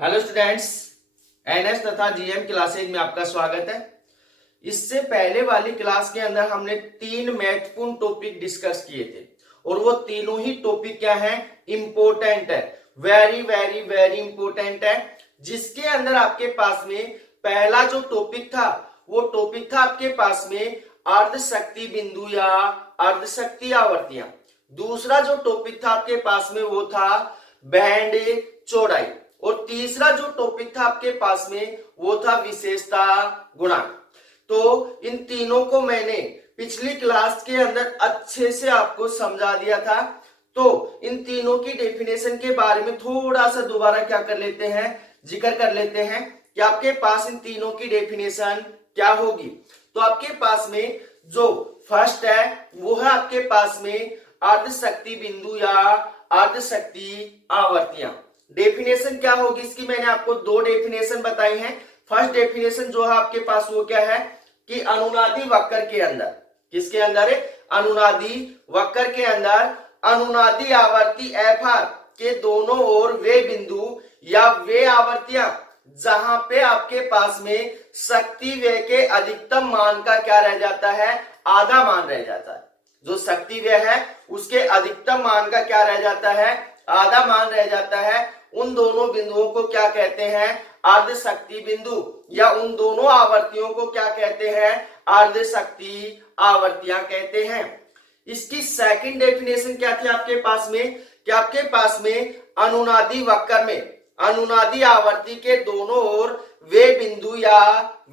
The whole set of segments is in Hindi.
हेलो स्टूडेंट्स, एनएस तथा जीएम क्लासेज में आपका स्वागत है। इससे पहले वाली क्लास के अंदर हमने 3 महत्वपूर्ण टॉपिक डिस्कस किए थे और वो तीनों ही टॉपिक क्या है, इंपॉर्टेंट है, वेरी वेरी वेरी इंपॉर्टेंट है। जिसके अंदर आपके पास में पहला जो टॉपिक था वो टॉपिक था आपके पास में अर्ध शक्ति बिंदु या अर्ध शक्ति आवर्तियां। दूसरा जो टॉपिक था आपके पास में वो था बैंड चौड़ाई और तीसरा जो टॉपिक था आपके पास में वो था विशेषता गुणांक। तो इन तीनों को मैंने पिछली क्लास के अंदर अच्छे से आपको समझा दिया था। तो इन तीनों की डेफिनेशन के बारे में थोड़ा सा दोबारा क्या कर लेते हैं, जिक्र कर लेते हैं कि आपके पास इन तीनों की डेफिनेशन क्या होगी। तो आपके पास में जो फर्स्ट है वो है आपके पास में अर्ध शक्ति बिंदु या अर्ध शक्ति आवर्तियां। डेफिनेशन क्या होगी इसकी, मैंने आपको 2 डेफिनेशन बताई हैं। फर्स्ट डेफिनेशन जो है आपके पास वो क्या है कि अनुनादी वक्र के अंदर, किसके अंदर है, अनुनादी वक्र के अंदर अनुनादी आवर्ती एफ के दोनों ओर वे बिंदु या वे आवर्तियां जहां पे आपके पास में शक्ति व्यय के अधिकतम मान का क्या रह जाता है, आधा मान रह जाता है। जो शक्ति व्यय है उसके अधिकतम मान का क्या रह जाता है, आधा मान रह जाता है। उन दोनों बिंदुओं को क्या कहते हैं, अर्ध शक्ति बिंदु, या उन दोनों आवर्तियों को क्या कहते हैं, अर्ध शक्ति आवर्तियां कहते हैं। इसकी सेकंड डेफिनेशन क्या थी आपके पास में कि आपके पास में अनुनादी वक्र में अनुनादी आवर्ती के दोनों ओर वे बिंदु या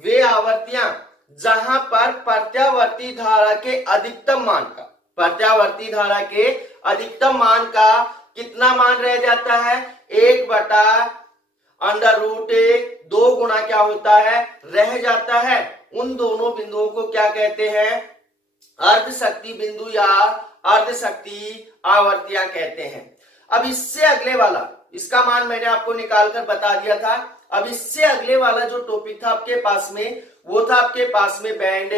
वे आवर्तियां जहां पर प्रत्यावर्ती धारा के अधिकतम मान का, प्रत्यावर्ती धारा के अधिकतम मान का कितना मान रह जाता है, 1/√2 गुना क्या होता है, रह जाता है। उन दोनों बिंदुओं को क्या कहते हैं, अर्ध शक्ति बिंदु या अर्ध शक्ति आवर्तियां कहते हैं। अब इससे अगले वाला, इसका मान मैंने आपको निकाल कर बता दिया था। अब इससे अगले वाला जो टॉपिक था आपके पास में वो था आपके पास में बैंड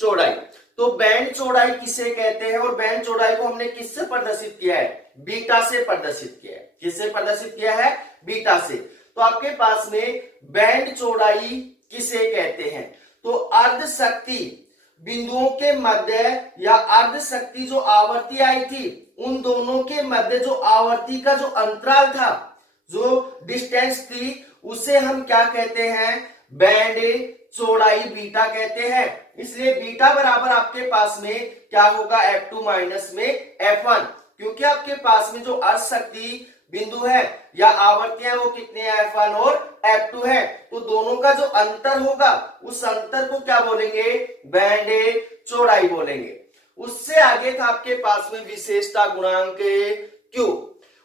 चौड़ाई। तो बैंड चौड़ाई किसे कहते हैं और बैंड चौड़ाई को हमने किससे प्रदर्शित किया है, बीटा से प्रदर्शित किया है। किससे प्रदर्शित किया है, बीटा से। तो आपके पास में बैंड चौड़ाई किसे कहते हैं, तो अर्ध शक्ति बिंदुओं के मध्य या अर्ध शक्ति जो आवर्ती आई थी उन दोनों के मध्य जो आवर्ती का जो अंतराल था, जो डिस्टेंस थी, उसे हम क्या कहते हैं, बैंड चौड़ाई बीटा कहते हैं। इसलिए बीटा बराबर आपके पास में क्या होगा, F2 माइनस में F1, क्योंकि आपके पास में जो अर्ध शक्ति बिंदु है या आवर्तियां है वो कितने हैं, F1 और F2 है। तो दोनों का जो अंतर होगा उस अंतर को क्या बोलेंगे, बैंड चौड़ाई बोलेंगे। उससे आगे था आपके पास में विशेषता गुणांक Q,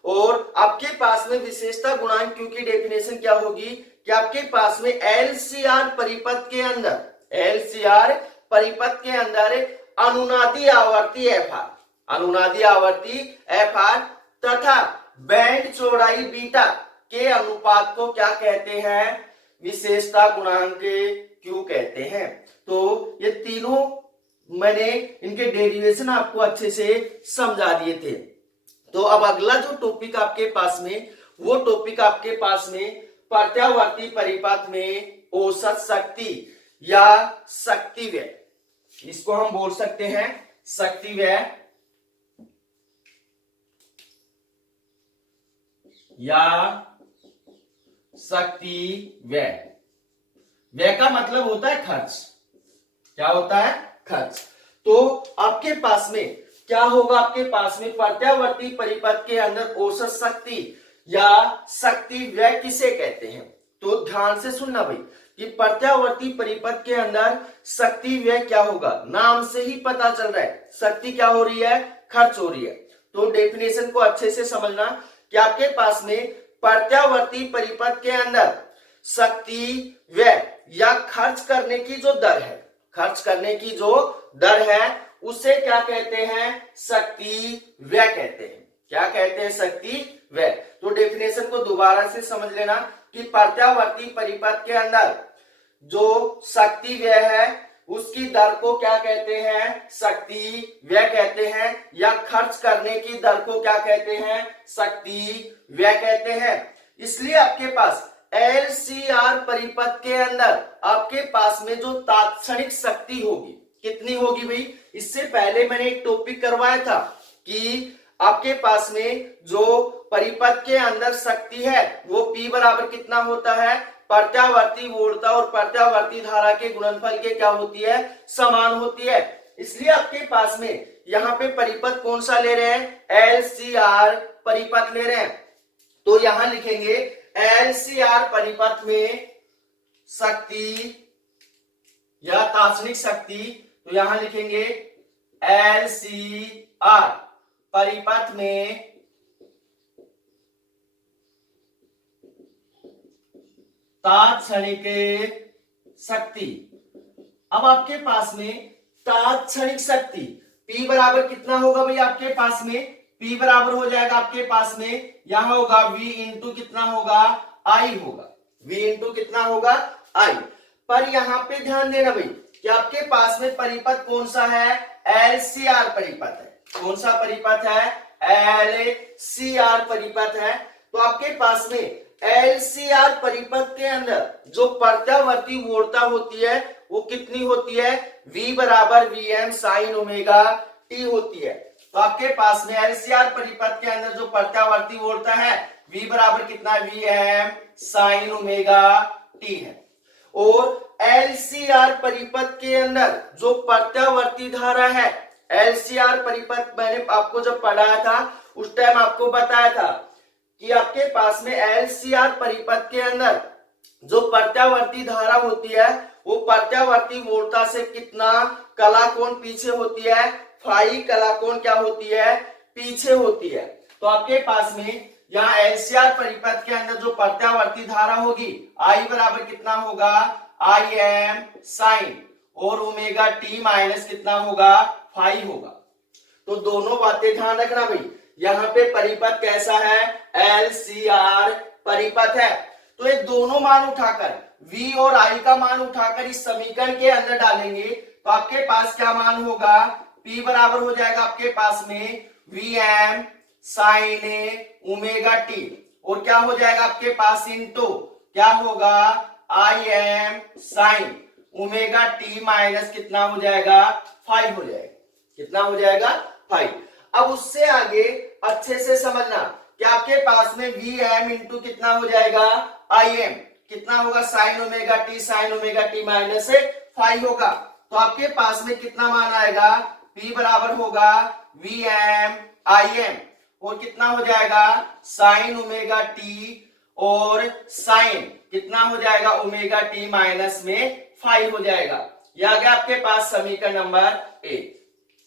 और आपके पास में विशेषता गुणांक Q की डेफिनेशन क्या होगी कि आपके पास में LCR परिपथ के अंदर, LCR परिपथ के अंदर अनुनादी आवर्ती FR, अनुनादी आवर्ती FR तथा बैंड चौड़ाई बीटा के अनुपात को क्या कहते हैं, विशेषता गुणांक Q कहते हैं। तो ये तीनों मैंने इनके डेरिवेशन आपको अच्छे से समझा दिए थे। तो अब अगला जो टॉपिक आपके पास में वो टॉपिक आपके पास में प्रत्यावर्ती परिपथ में औसत शक्ति या शक्ति व्यय, इसको हम बोल सकते हैं शक्ति व्यय या शक्ति व्यय। व्यय का मतलब होता है खर्च। क्या होता है, खर्च। तो आपके पास में क्या होगा, आपके पास में प्रत्यावर्ती परिपथ के अंदर औसत शक्ति या शक्ति व्यय किसे कहते हैं। तो ध्यान से सुनना भाई कि प्रत्यावर्ती परिपथ के अंदर शक्ति व्यय क्या होगा, नाम से ही पता चल रहा है शक्ति क्या हो रही है, खर्च हो रही है। तो डेफिनेशन को अच्छे से समझना कि आपके पास में प्रत्यावर्ती परिपथ के अंदर शक्ति व्यय या खर्च करने की जो दर है, खर्च करने की जो दर है उसे क्या कहते हैं, शक्ति व्यय कहते हैं। क्या कहते हैं, शक्ति व्यय। तो डेफिनेशन को दोबारा से समझ लेना कि प्रत्यावर्ती परिपथ के अंदर जो शक्ति व्यय है उसकी दर को क्या कहते हैं, शक्ति व्यय कहते हैं, या खर्च करने की दर को क्या कहते हैं, शक्ति व्यय कहते हैं। इसलिए आपके पास LCR परिपथ के अंदर आपके पास में जो तात्क्षणिक शक्ति होगी कितनी होगी भाई। इससे पहले मैंने एक टॉपिक करवाया था कि आपके पास में जो परिपथ के अंदर शक्ति है वो P बराबर कितना होता है, प्रत्यावर्ती वोल्टता और प्रत्यावर्ती धारा के गुणनफल के क्या होती है, समान होती है। इसलिए आपके पास में यहाँ पे परिपथ कौन सा ले रहे हैं, LCR परिपथ ले रहे हैं। तो यहां लिखेंगे LCR परिपथ में शक्ति या तात्क्षणिक शक्ति, तो यहां लिखेंगे LCR परिपथ में तात्क्षणिक शक्ति। अब आपके पास में तात्क्षणिक शक्ति P बराबर कितना होगा भाई, आपके पास में P बराबर हो जाएगा आपके पास में यहां होगा V इंटू कितना होगा, I होगा, V इंटू कितना होगा, I। पर यहां पे ध्यान देना भाई कि आपके पास में परिपथ कौन सा है, LCR परिपथ है। कौन सा परिपथ है, LCR परिपथ है। तो आपके पास में LCR परिपथ के अंदर जो प्रत्यावर्ती वोल्टता होती है वो कितनी होती है, V बराबर Vm साइन ओमेगा t होती है। तो आपके पास में LCR परिपथ के अंदर जो प्रत्यावर्ती वोल्टता है V बराबर कितना, Vm साइन ओमेगा t है। और LCR परिपथ के अंदर जो प्रत्यावर्ती धारा है, LCR परिपथ मैंने आपको जब पढ़ाया था उस टाइम आपको बताया था कि आपके पास में LCR परिपथ के अंदर जो प्रत्यावर्ती धारा होती है वो प्रत्यावर्ती वोल्टता से कितना कला कोण पीछे होती है, फाई कला कोण क्या होती है, पीछे होती है। तो आपके पास में यहाँ LCR परिपथ के अंदर जो प्रत्यावर्ती धारा होगी I बराबर कितना होगा, Im साइन और ओमेगा t माइनस कितना होगा, फाई होगा। तो दोनों बातें ध्यान रखना भाई। यहाँ पे परिपथ कैसा है, LCR परिपथ है। तो ये दोनों मान उठाकर V और I का मान उठाकर इस समीकरण के अंदर डालेंगे तो आपके पास क्या मान होगा, P बराबर हो जाएगा आपके पास में Vm साइन ओमेगा t और क्या हो जाएगा आपके पास इनटू क्या होगा, Im sine omega t minus कितना हो जाएगा, 5 हो जाएगा। कितना हो जाएगा, 5। अब उससे आगे अच्छे से समझना कि आपके पास में Vm इंटू कितना हो जाएगा, Im कितना होगा, साइन ओमेगा टी माइनस 5 होगा। तो आपके पास में कितना मान आएगा, P बराबर होगा Vm Im और कितना हो जाएगा, साइन ओमेगा टी और साइन कितना हो जाएगा, ओमेगा टी माइनस में 5 हो जाएगा। यह आ गया आपके पास समीकरण नंबर 1,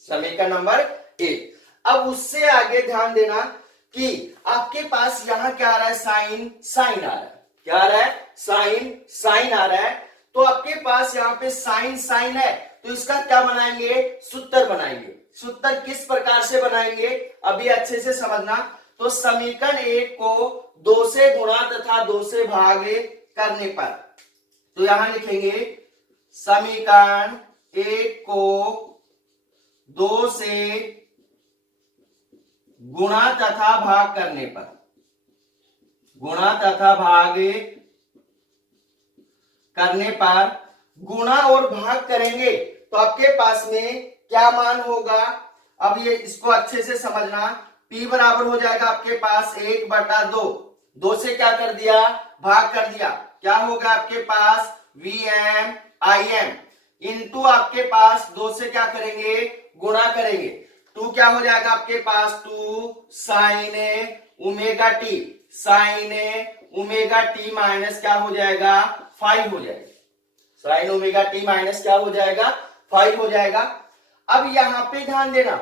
समीकरण नंबर 1। अब उससे आगे ध्यान देना कि आपके पास यहां क्या आ रहा है, साइन आ रहा है। क्या आ रहा है, साइन आ रहा है। तो आपके पास यहाँ पे साइन है तो इसका क्या बनाएंगे, सूत्र बनाएंगे। सूत्र किस प्रकार से बनाएंगे अभी अच्छे से समझना। तो समीकरण 1 को 2 से गुणा तथा 2 से भाग करने पर, तो यहां लिखेंगे समीकरण 1 को 2 से गुणा तथा भाग करने पर, गुणा तथा भाग करने पर, गुणा और भाग करेंगे तो आपके पास में क्या मान होगा। अब ये इसको अच्छे से समझना। P बराबर हो जाएगा आपके पास 1/2, 2 से क्या कर दिया, भाग कर दिया। क्या होगा आपके पास Vm Im इंटू आपके पास 2 से क्या करेंगे, गुणा करेंगे। 2 क्या हो जाएगा आपके पास, 2 sine omega T, sine omega T minus क्या हो जाएगा, 5 हो जाएगा। साइन ओमेगा टी माइनस क्या हो जाएगा, 5 हो जाएगा। अब यहां पे ध्यान देना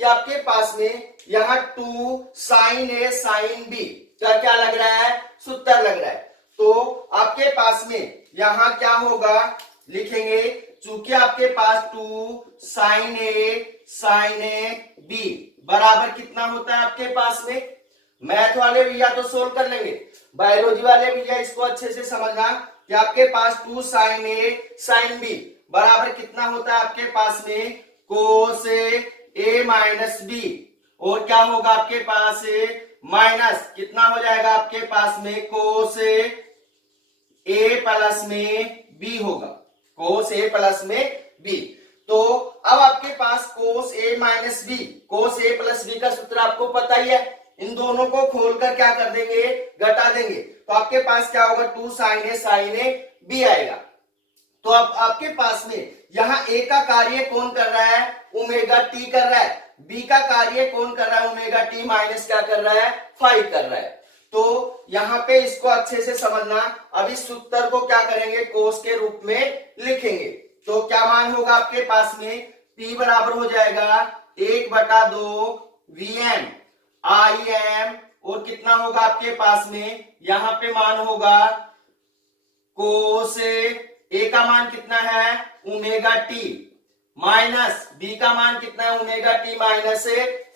कि आपके पास में यहां 2 साइन ए साइन बी का क्या लग रहा है, सूत्र लग रहा है। तो आपके पास में यहां क्या होगा, लिखेंगे चूंकि आपके पास 2 साइन ए बी बराबर कितना होता है आपके पास में, मैथ वाले भैया तो सोल्व कर लेंगे, बायोलॉजी वाले भैया इसको अच्छे से समझना कि आपके पास 2 साइन ए साइन बी बराबर कितना होता है आपके पास में, कोस ए माइनस बी और क्या होगा आपके पास माइनस कितना हो जाएगा आपके पास में, कोस ए प्लस में बी होगा, कोस ए प्लस में बी। तो अब आपके पास कोस ए माइनस बी, कोस ए प्लस बी का सूत्र आपको पता ही है, इन दोनों को खोलकर क्या कर देंगे, घटा देंगे, तो आपके पास क्या होगा, 2 साइन ए बी आएगा। तो अब आपके पास में यहाँ ए का कार्य कौन कर रहा है, ओमेगा टी कर रहा है, बी का कार्य कौन कर रहा है, ओमेगा टी माइनस क्या कर रहा है, 5 कर रहा है। तो यहाँ पे इसको अच्छे से समझना। अब इस सूत्र को क्या करेंगे, कोस के रूप में लिखेंगे। तो क्या मान होगा आपके पास में, P बराबर हो जाएगा 1/2 VM IM, और कितना होगा आपके पास में, यहाँ पे मान होगा कोस ए का मान कितना है, ओमेगा टी, माइनस बी का मान कितना है, ओमेगा टी माइनस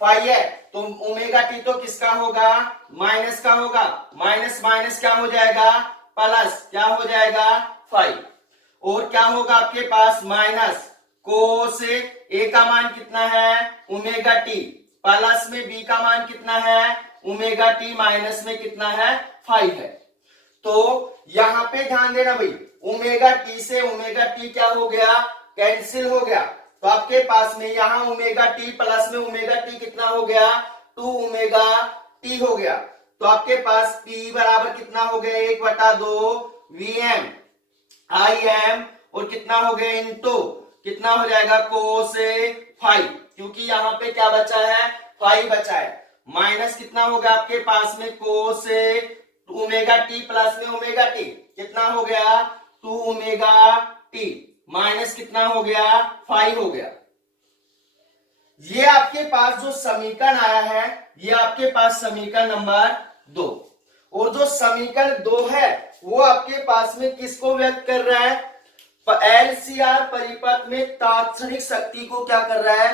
5 है। तो ओमेगा टी तो किसका होगा, माइनस का होगा, माइनस माइनस क्या हो जाएगा, प्लस क्या हो जाएगा 5, और क्या होगा आपके पास माइनस कोस ए का मान कितना है, ओमेगा टी, प्लस में बी का मान कितना है, ओमेगा टी माइनस में कितना है, 5 है। तो यहां पे ध्यान देना भाई, ओमेगा टी से ओमेगा टी क्या हो गया, कैंसिल हो गया। तो आपके पास में यहाँ ओमेगा टी प्लस में ओमेगा टी कितना हो गया, 2 ओमेगा टी हो गया। तो आपके पास P बराबर कितना हो गया, 1/2 VM IM, और कितना हो गया इनटू कितना हो जाएगा, कोस 5, क्योंकि यहाँ पे क्या बचा है, 5 बचा है, माइनस कितना होगा आपके पास में, कोस ओमेगा टी प्लस में ओमेगा टी कितना हो गया, 2 ओमेगा टी, माइनस कितना हो गया, 5 हो गया। ये आपके पास जो समीकरण आया है, ये आपके पास समीकरण नंबर 2, और जो समीकरण 2 है वो आपके पास में किसको व्यक्त कर रहा है, एलसीआर परिपथ में तात्क्षणिक शक्ति को क्या कर रहा है,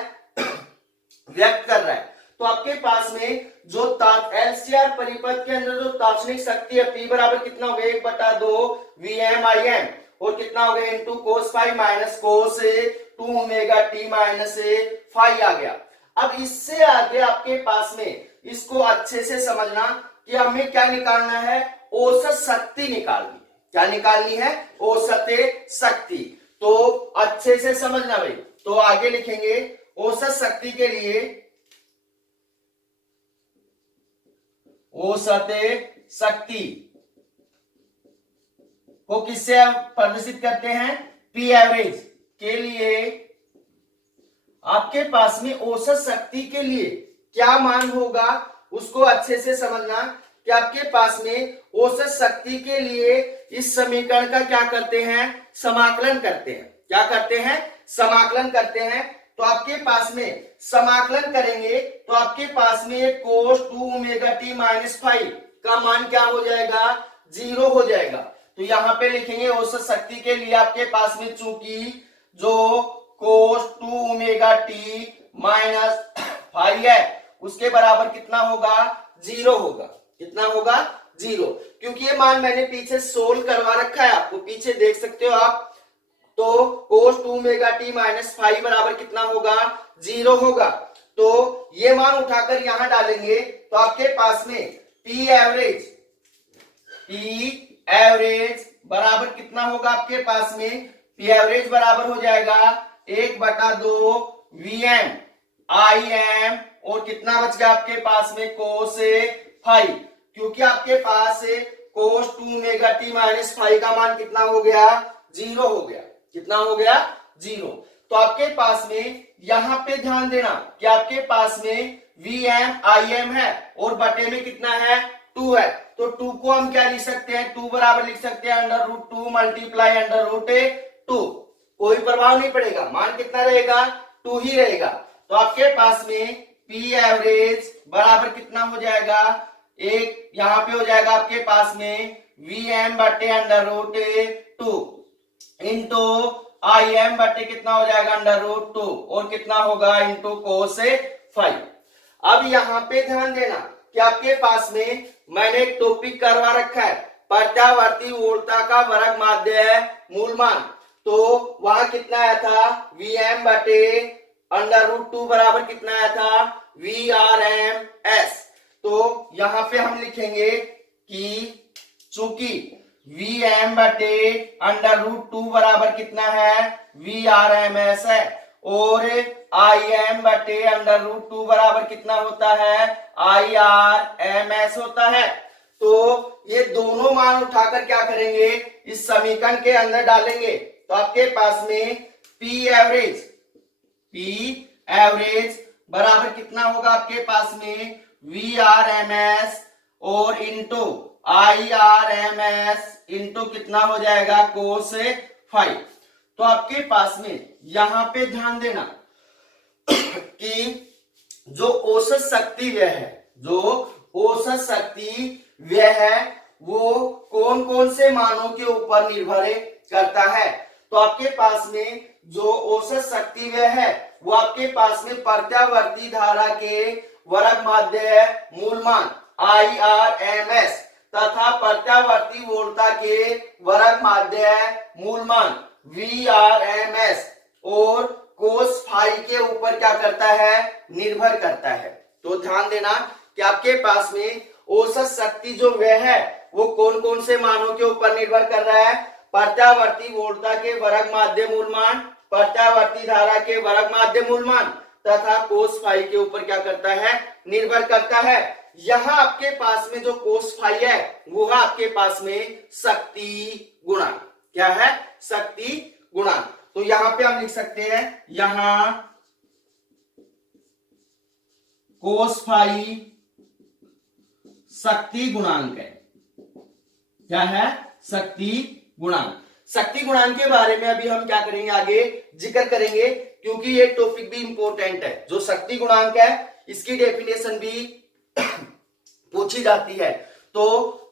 व्यक्त कर रहा है। तो आपके पास में जो एलसीआर परिपथ के अंदर जो तात्क्षणिक शक्ति है, P बराबर कितना हो गया, 1/2 VM IM, और कितना हो गया इनटू कोस 5 minus cos 2 omega T minus 5 आ गया। अब इससे आगे आपके पास में इसको अच्छे से समझना कि हमें क्या निकालना है, औसत शक्ति निकालनी है। क्या निकालनी है, औसत शक्ति। तो अच्छे से समझना भाई। तो आगे लिखेंगे औसत शक्ति के लिए, औसत शक्ति को किससे प्रदर्शित करते हैं, P एवरेज के लिए। आपके पास में औसत शक्ति के लिए क्या मान होगा उसको अच्छे से समझना कि आपके पास में औसत शक्ति के लिए इस समीकरण का क्या करते हैं, समाकलन करते हैं। क्या करते हैं, समाकलन करते हैं। तो आपके पास में समाकलन करेंगे तो आपके पास में कोस 2 ओमेगा टी माइनस 5 का मान क्या हो जाएगा, 0 हो जाएगा। तो यहां पे लिखेंगे औसत शक्ति के लिए आपके पास में चूंकि जो कोस 2 ओमेगा टी माइनस 5 है उसके बराबर कितना होगा, 0 होगा। कितना होगा, 0, क्योंकि ये मान मैंने पीछे सोल्व करवा रखा है, आपको पीछे देख सकते हो आप। तो कोस 2 ओमेगा टी माइनस 5 बराबर कितना होगा, 0 होगा। तो ये मान उठाकर यहां डालेंगे तो आपके पास में P एवरेज बराबर कितना होगा, आपके पास में P एवरेज बराबर हो जाएगा 1/2 VM IM, और कितना बच गया आपके पास में, कोस 5, क्योंकि आपके पास कोस 2 ओमेगा टी माइनस 5 का मान कितना हो गया, 0 हो गया। कितना हो गया, 0। तो आपके पास में यहां पे ध्यान देना कि आपके पास में VM IM है और बटे में कितना है, 2 है। तो 2 को हम क्या लिख सकते हैं, 2 बराबर लिख सकते हैं √2 मल्टीप्लाई √2। कोई प्रभाव नहीं पड़ेगा, मान कितना रहेगा, 2 ही रहेगा। तो आपके पास में P एवरेज बराबर कितना हो जाएगा, एक यहां पे हो जाएगा आपके पास में VM बटे √2 इंटू IM बटे कितना हो जाएगा, √2, और कितना होगा इंटू कोस 5। अब यहां पे ध्यान देना कि आपके पास में मैंने एक टॉपिक करवा रखा है, प्रत्यावर्ती उर्वरता का वर्ग माध्य है मूल मान। तो वहां कितना आया था, VM बटे √2 बराबर कितना आया था, VRMS। तो यहां पे हम लिखेंगे कि चूंकि Vm बटे √2 बराबर कितना है, Vrms है। और Im बटे √2 बराबर कितना होता है, Irms होता है। तो ये दोनों मान उठाकर क्या करेंगे, इस समीकरण के अंदर डालेंगे। तो आपके पास में P एवरेज बराबर कितना होगा आपके पास में, Vrms और इंटू Irms इंटू कितना हो जाएगा, cos फाई। तो आपके पास में यहां पे ध्यान देना कि जो औसत शक्ति व्यय है, जो औसत शक्ति व्यय है वो कौन कौन से मानों के ऊपर निर्भर करता है। तो आपके पास में जो औसत शक्ति व्यय है वो आपके पास में प्रत्यावर्ती धारा के वर्ग माध्य मूल मान Irms तथा प्रत्यावर्ती वोल्टता के वर्ग माध्य मूल मान Vrms और कोस फाई के ऊपर क्या करता है, निर्भर करता है। तो ध्यान देना कि आपके पास में औसत शक्ति जो व्यय है वो कौन कौन से मानों के ऊपर निर्भर कर रहा है, प्रत्यावर्ती वोल्टता के वर्ग माध्य मूल मान, प्रत्यावर्ती धारा के वर्ग माध्य मूल मान तथा कोस फाई के ऊपर क्या करता है, निर्भर करता है। यहां आपके पास में जो कोस फाई है वो है आपके पास में शक्ति गुणांक। क्या है, शक्ति गुणांक। तो यहां पे हम लिख सकते हैं, यहां कोस फाई शक्ति गुणांक है। क्या है, शक्ति गुणांक। शक्ति गुणांक के बारे में अभी हम क्या करेंगे, आगे जिक्र करेंगे, क्योंकि ये टॉपिक भी इंपॉर्टेंट है। जो शक्ति गुणांक है इसकी डेफिनेशन भी पूछी जाती है। तो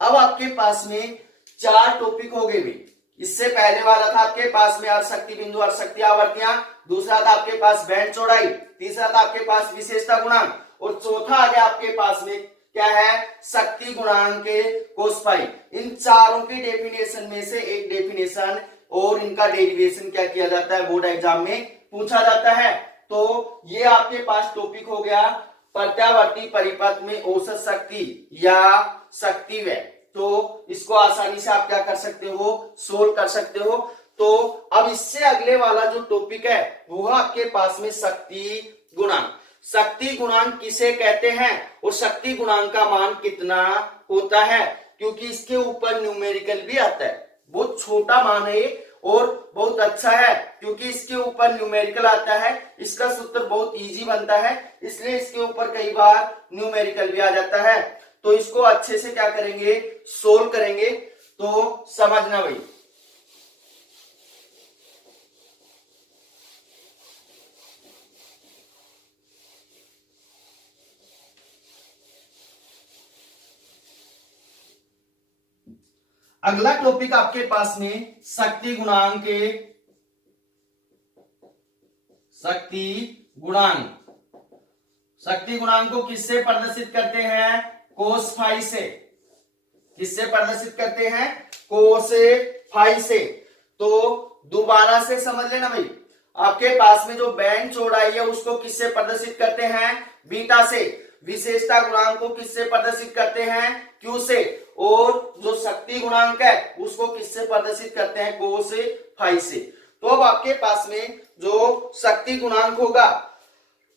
अब आपके पास में 4 टॉपिक हो गए भी। इससे पहले वाला था आपके पास में अर्ध शक्ति बिंदु, अर्ध शक्ति आवर्तियां, दूसरा था आपके पास बैंड चौड़ाई, तीसरा था आपके पास विशेषता गुणांक और चौथा आ गया आपके पास में क्या है, शक्ति गुणांक के कोस फाई। इन चारों की डेफिनेशन में से एक डेफिनेशन और इनका डेरिवेशन क्या किया जाता है, बोर्ड एग्जाम में पूछा जाता है। तो ये आपके पास टॉपिक हो गया प्रत्यावर्ती परिपथ में औसत शक्ति या शक्ति व्यय। तो इसको आसानी से आप क्या कर सकते हो, सोल्व कर सकते हो। तो अब इससे अगले वाला जो टॉपिक है वो आपके पास में शक्ति गुणांक। शक्ति गुणांक किसे कहते हैं और शक्ति गुणांक का मान कितना होता है, क्योंकि इसके ऊपर न्यूमेरिकल भी आता है। बहुत छोटा मान है और बहुत अच्छा है, क्योंकि इसके ऊपर न्यूमेरिकल आता है। इसका सूत्र बहुत इजी बनता है, इसलिए इसके ऊपर कई बार न्यूमेरिकल भी आ जाता है। तो इसको अच्छे से क्या करेंगे, सोल्व करेंगे। तो समझना भाई, अगला टॉपिक आपके पास में शक्ति गुणांक के, शक्ति गुणांक। शक्ति गुणांक को किससे प्रदर्शित करते हैं, कोस फाई से। किससे प्रदर्शित करते हैं, कोस फाई से। तो दोबारा से समझ लेना भाई, आपके पास में जो बैंड चौड़ाई है उसको किससे प्रदर्शित करते हैं, बीटा से। विशेषता गुणांक को किससे प्रदर्शित करते हैं, क्यू से। और जो शक्ति गुणांक है उसको किससे प्रदर्शित करते हैं, कोस फाई से। तो अब आपके पास में जो शक्ति गुणांक होगा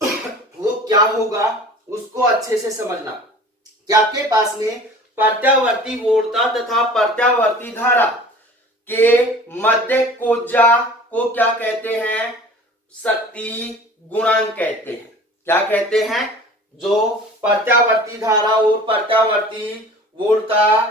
वो क्या होगा, उसको अच्छे से समझना कि आपके पास में प्रत्यावर्ती वोल्टता तथा प्रत्यावर्ती धारा के मध्य कोज्जा को क्या कहते हैं, शक्ति गुणांक कहते हैं। क्या कहते हैं, जो प्रत्यावर्ती धारा और प्रत्यावर्ती वोल्टता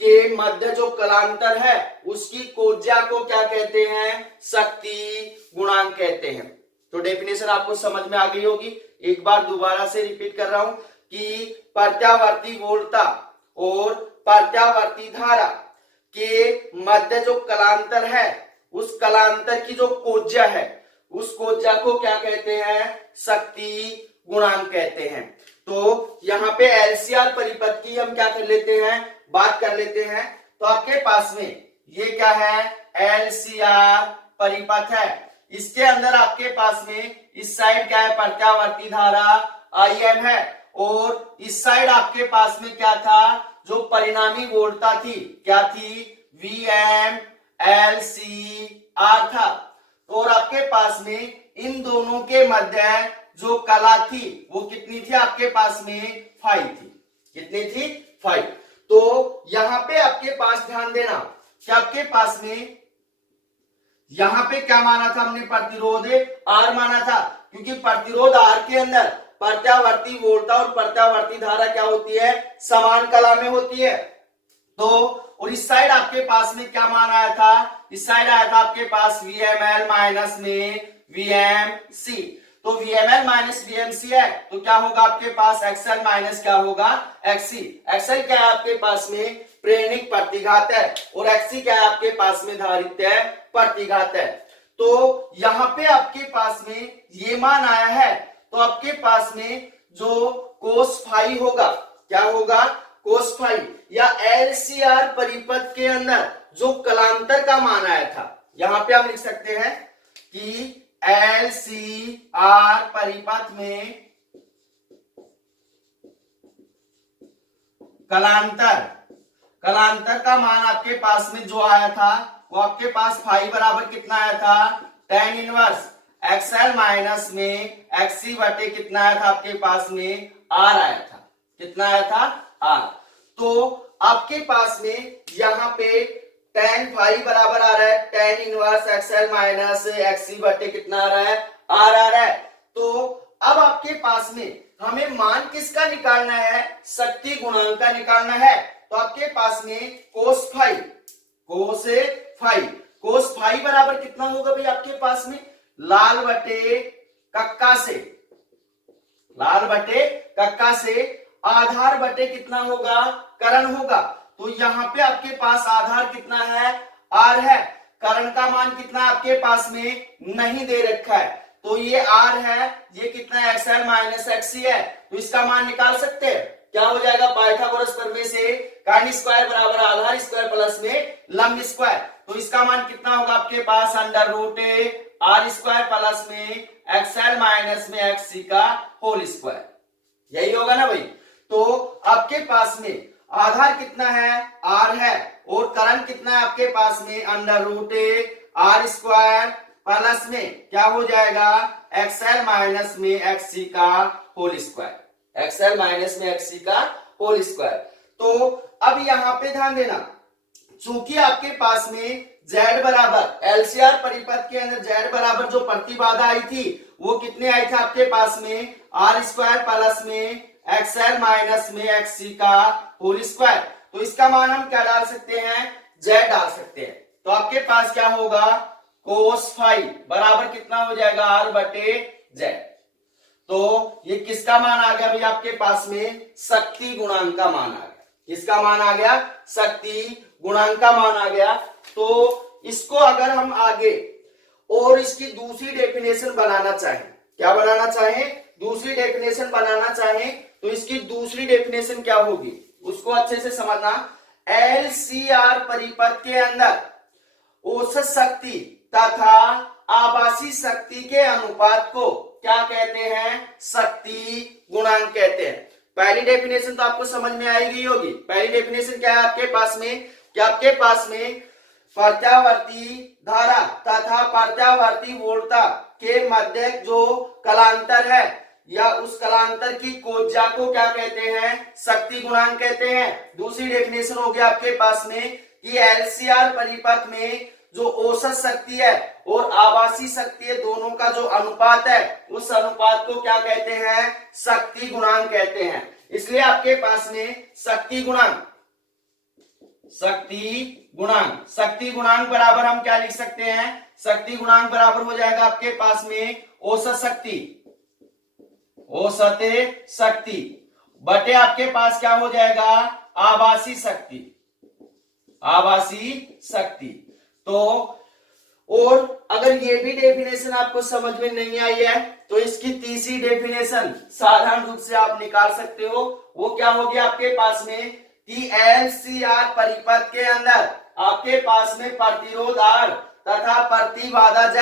के मध्य जो कलांतर है उसकी कोज्जा को क्या कहते हैं, शक्ति गुणांक कहते हैं। तो डेफिनेशन आपको समझ में आ गई होगी। एक बार दोबारा से रिपीट कर रहा हूं कि प्रत्यावर्ती वोल्टता और प्रत्यावर्ती धारा के मध्य जो कलांतर है उस कलांतर की जो कोज्जा है उस कोज्जा को क्या कहते हैं, शक्ति गुणांक कहते हैं। तो यहाँ पे एलसीआर परिपथ की हम क्या कर लेते हैं, बात कर लेते हैं। तो आपके पास में ये क्या है, एलसीआर परिपथ है। इसके अंदर आपके पास में इस साइड क्या है, प्रत्यावर्ती धारा IM है और इस साइड आपके पास में क्या था, जो परिणामी वोल्टता थी, क्या थी, VMLCR था। और आपके पास में इन दोनों के मध्य जो कला थी वो कितनी थी आपके पास में 5 थी। कितनी थी 5। तो यहां पे आपके पास ध्यान देना कि आपके पास में यहां पे क्या माना था हमने, प्रतिरोध R माना था, क्योंकि प्रतिरोध R के अंदर प्रत्यावर्ती वोल्टा और प्रत्यावर्ती धारा क्या होती है, समान कला में होती है। तो और इस साइड आपके पास में क्या मान आया था, इस साइड आया था आपके पास VML माइनस में VMC। तो VML माइनस VMC है तो क्या होगा आपके पास XL माइनस क्या होगा XC। XL क्या है आपके पास में प्रेरणिक प्रतिघात है और XC क्या है आपके पास में धारित्य प्रतिघात है। तो यहां पे आपके पास में ये मान आया है तो आपके पास में जो कोस फाई होगा क्या होगा, कोस फाई या LCR परिपथ के अंदर जो कलांतर का मान आया था, यहां पे हम लिख सकते हैं कि LCR परिपथ में कलांतर का मान आपके पास में जो आया था वो आपके पास फाई बराबर कितना आया था, tan इनवर्स XL माइनस में XC बटे कितना आया था आपके पास में R आया था। कितना आया था R। तो आपके पास में यहाँ पे tan फाई बराबर आ रहा है tan inverse XL minus XC बटे कितना आ रहा है R आ रहा है। तो अब आपके पास में हमें मान किसका निकालना है, शक्ति गुणांक का निकालना है। तो आपके पास में कोस फाई बराबर कितना होगा भाई आपके पास में लाल बटे कक्का से आधार बटे कितना होगा, करण होगा। तो यहाँ पे आपके पास आधार कितना है R है, करण का मान कितना आपके पास में नहीं दे रखा है तो ये R है, ये कितना है XL माइनस XC है। तो इसका मान निकाल सकते हैं, क्या हो जाएगा पाइथागोरस प्रमेय से कर्ण स्क्वायर बराबर आधार स्क्वायर प्लस में लंब स्क्वायर। तो इसका मान कितना होगा आपके पास under root R square plus में XL माइनस में XC का होल स्क्वायर, यही होगा ना भाई। तो आपके पास में आधार कितना है R है और करण कितना है आपके पास में under root R square plus में क्या हो जाएगा XL माइनस में XC का होल स्क्वायर, XL माइनस में XC का होल स्क्वायर। तो अब यहां पे ध्यान देना, चूंकि आपके पास में Z बराबर LCR परिपथ के अंदर Z बराबर जो प्रतिबाधा आई थी वो कितने आई थी आपके पास में R स्क्वायर प्लस में XL माइनस में XC का होल स्क्वायर। तो इसका मान हम क्या डाल सकते हैं, Z डाल सकते हैं। तो आपके पास क्या होगा कोस फाई बराबर कितना हो जाएगा R बटे Z। तो ये किसका मान आ गया भाई आपके पास में शक्ति गुणांक का मान आ गया। किसका मान आ गया, शक्ति गुणांक का मान आ गया। तो इसको अगर हम आगे और इसकी दूसरी डेफिनेशन बनाना चाहें, क्या बनाना चाहें, दूसरी डेफिनेशन बनाना चाहें तो इसकी दूसरी डेफिनेशन क्या होगी उसको अच्छे से समझना। LCR परिपथ के अंदर औसत शक्ति तथा आभासी शक्ति के अनुपात को क्या कहते हैं, शक्ति गुणांक कहते हैं। पहली डेफिनेशन तो आपको समझ में आएगी होगी। पहली डेफिनेशन क्या है आपके पास में, क्या आपके पास में प्रत्यावर्ती धारा तथा प्रत्यावर्ती वोल्टा के मध्य जो कलांतर है या उस कलांतर की कोज्या को क्या कहते हैं, शक्ति गुणांक कहते हैं। दूसरी डेफिनेशन हो गया आपके पास में कि LCR परिपथ में जो औसत शक्ति है और आभासी शक्ति है दोनों का जो अनुपात है उस अनुपात को क्या कहते हैं, शक्ति गुणांक कहते हैं। इसलिए आपके पास में शक्ति गुणांक बराबर हम क्या लिख सकते हैं, शक्ति गुणांक बराबर हो जाएगा आपके पास में औसत शक्ति बटे आपके पास क्या हो जाएगा आभासी शक्ति। तो और अगर ये भी डेफिनेशन आपको समझ में नहीं आई है तो इसकी तीसरी डेफिनेशन साधारण रूप से आप निकाल सकते हो। वो क्या होगी आपके पास में कि LCR परिपथ के अंदर आपके पास में प्रतिरोध R तथा प्रतिबाधा Z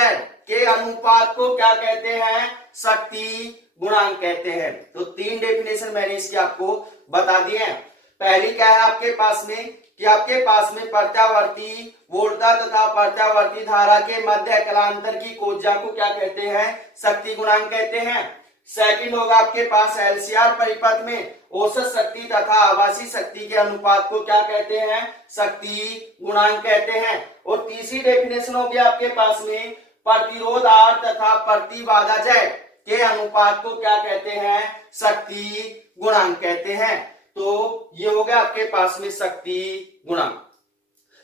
के अनुपात को क्या कहते हैं, शक्ति गुणांक कहते हैं। तो तीन डेफिनेशन मैंने इसकी आपको बता दिए हैं। पहली क्या है आपके पास में कि आपके पास में प्रत्यावर्ती वोल्टता तथा प्रत्यावर्ती धारा के मध्य कलांतर की कोज्या को क्या कहते हैं? शक्ति गुणांक कहते हैं। सेकंड होगा आपके पास एलसीआर परिपथ में औसत शक्ति तथा आभासी शक्ति के अनुपात को क्या कहते हैं? शक्ति गुणांक कहते हैं। और तीसरी डेफिनेशन होगी आपके पास में प्रतिरोध आर तथा प्रतिबाधा जय के अनुपात को क्या कहते हैं? शक्ति गुणांक कहते हैं। तो ये हो गया आपके पास में शक्ति गुणांक।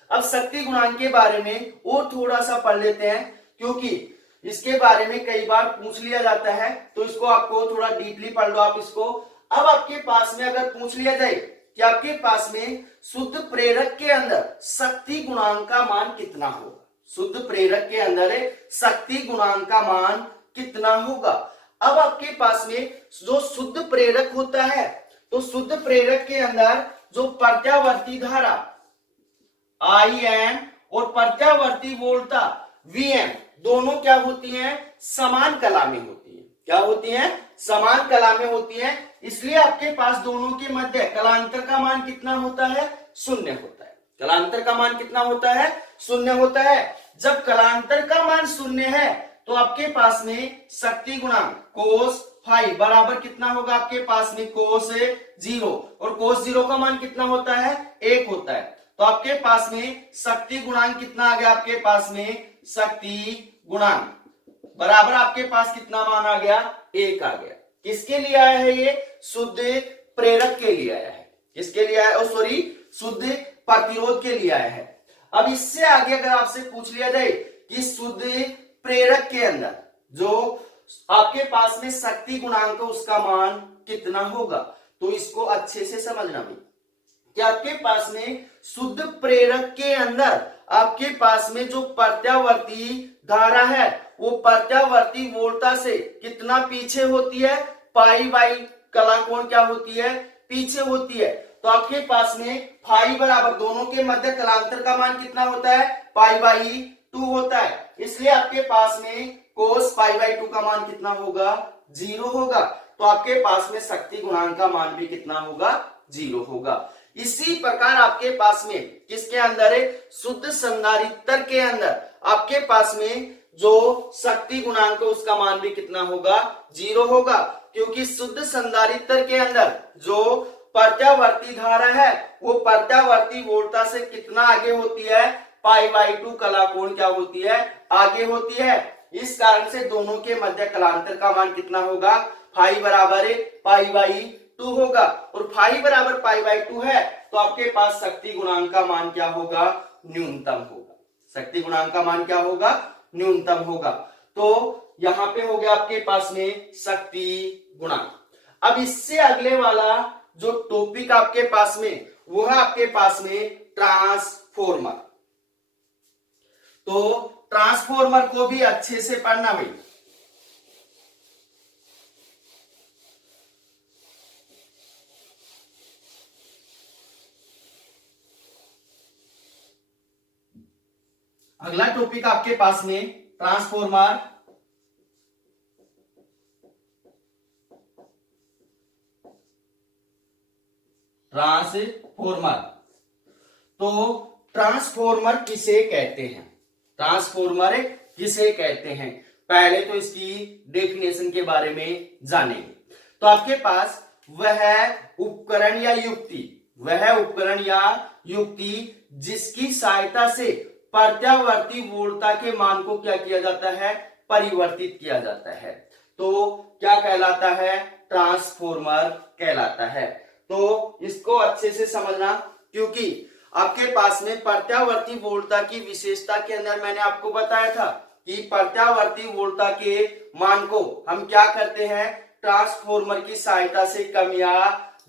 अब शक्ति गुणांक के बारे में और थोड़ा सा पढ़ लेते हैं, क्योंकि इसके बारे में कई बार पूछ लिया जाता है, तो इसको आपको थोड़ा डीपली पढ़ लो आप इसको। अब आपके पास में अगर पूछ लिया जाए कि आपके पास में शुद्ध प्रेरक के अंदर शक्ति गुणांक का मान कितना होगा, शुद्ध प्रेरक के अंदर शक्ति गुणांक का मान कितना होगा। अब आपके पास में जो शुद्ध प्रेरक होता है, तो शुद्ध प्रेरक के अंदर जो प्रत्यावर्ती धारा IM और प्रत्यावर्ती वोल्टता VM दोनों क्या होती हैं? समान कला में होती है। क्या होती हैं? समान कला में होती है। इसलिए आपके पास दोनों के मध्य कलांतर का मान कितना होता है? शून्य होता है। कलांतर का मान कितना होता है? शून्य होता है। जब कलांतर का मान शून्य है तो आपके पास में शक्ति गुणांक कोस फाई बराबर कितना होगा? आपके पास में कोस 0, और कोस 0 का मान कितना होता है? 1 होता है। तो आपके पास में शक्ति गुणांक कितना आ गया? आपके पास में शक्ति गुणांक बराबर आपके पास कितना मान आ गया? 1 आ गया। किसके लिए आया है? ये शुद्ध प्रेरक के लिए आया है। किसके लिए आया? सॉरी, शुद्ध प्रतिरोध के लिए आया है। अब इससे आगे अगर आपसे पूछ लिया जाए कि शुद्ध प्रेरक के अंदर जो आपके पास में शक्ति गुणांक उसका मान कितना होगा, तो इसको अच्छे से समझना भी कि आपके पास में शुद्ध प्रेरक के अंदर आपके पास में जो प्रत्यावर्ती धारा है वो प्रत्यावर्ती वोल्टता से कितना पीछे होती है? पाई बाई कला कोण क्या होती है? पीछे होती है। तो आपके पास में फाई बराबर दोनों के मध्य कलांतर का मान कितना होता है? पाई बाई 2 होता है। इसलिए आपके पास में कोस पाई बाई 2 का मान कितना होगा? 0 होगा। तो आपके पास में शक्ति गुणांक का मान भी कितना होगा? 0 होगा। इसी प्रकार आपके पास में किसके अंदर है? शुद्ध संधारित्र के अंदर आपके पास में जो शक्ति गुणांक है उसका मान भी कितना होगा? 0 होगा, क्योंकि शुद्ध संधारित्र के अंदर जो प्रत्यावर्ती धारा है वो प्रत्यावर्ती वोल्टता से कितना आगे होती है? पाई बाई 2 कला कोण क्या होती है? आगे होती है। इस कारण से दोनों के मध्य कलांतर का मान कितना होगा? फाई बराबर पाई बाई 2 होगा, और फाई बराबर पाई बाई 2 है तो आपके पास शक्ति गुणांक का मान क्या होगा? न्यूनतम होगा। शक्ति गुणांक का मान क्या होगा? न्यूनतम होगा। तो यहां पे हो गया आपके पास में शक्ति गुणांक। अब इससे अगले वाला जो टॉपिक आपके पास में वो है आपके पास में ट्रांसफॉर्मर। तो ट्रांसफॉर्मर को भी अच्छे से पढ़ना भाई। अगला टॉपिक आपके पास में ट्रांसफॉर्मर। ट्रांसफॉर्मर तो ट्रांसफॉर्मर किसे कहते हैं? ट्रांसफॉर्मर किसे कहते हैं? पहले तो इसकी डेफिनेशन के बारे में जानेंगे। तो आपके पास वह उपकरण या युक्ति, वह उपकरण या युक्ति जिसकी सहायता से प्रत्यावर्ती वोल्टता के मान को क्या किया जाता है? परिवर्तित किया जाता है। तो क्या कहलाता है? ट्रांसफॉर्मर कहलाता है। तो इसको अच्छे से समझना, क्योंकि आपके पास में प्रत्यावर्ती वोल्टता की विशेषता के अंदर मैंने आपको बताया था कि प्रत्यावर्ती वोल्टता के मान को हम क्या करते हैं? ट्रांसफॉर्मर की सहायता से कम या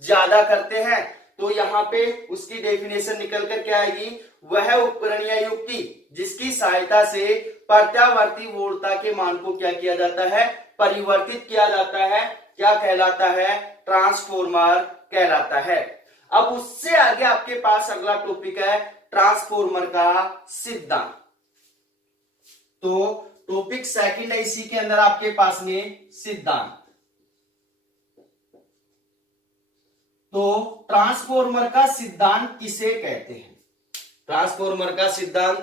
ज्यादा करते हैं। तो यहाँ पे उसकी डेफिनेशन निकल कर क्या आएगी? वह उपकरण या युक्ति जिसकी सहायता से प्रत्यावर्ती वोल्टता के मान को क्या किया जाता है? परिवर्तित किया जाता है। क्या कहलाता है? ट्रांसफॉर्मर कहलाता है। अब उससे आगे आपके पास अगला टॉपिक है ट्रांसफॉर्मर का सिद्धांत। तो टॉपिक सेकंड है इसी के अंदर आपके पास में सिद्धांत। तो ट्रांसफॉर्मर का सिद्धांत किसे कहते हैं? ट्रांसफॉर्मर का सिद्धांत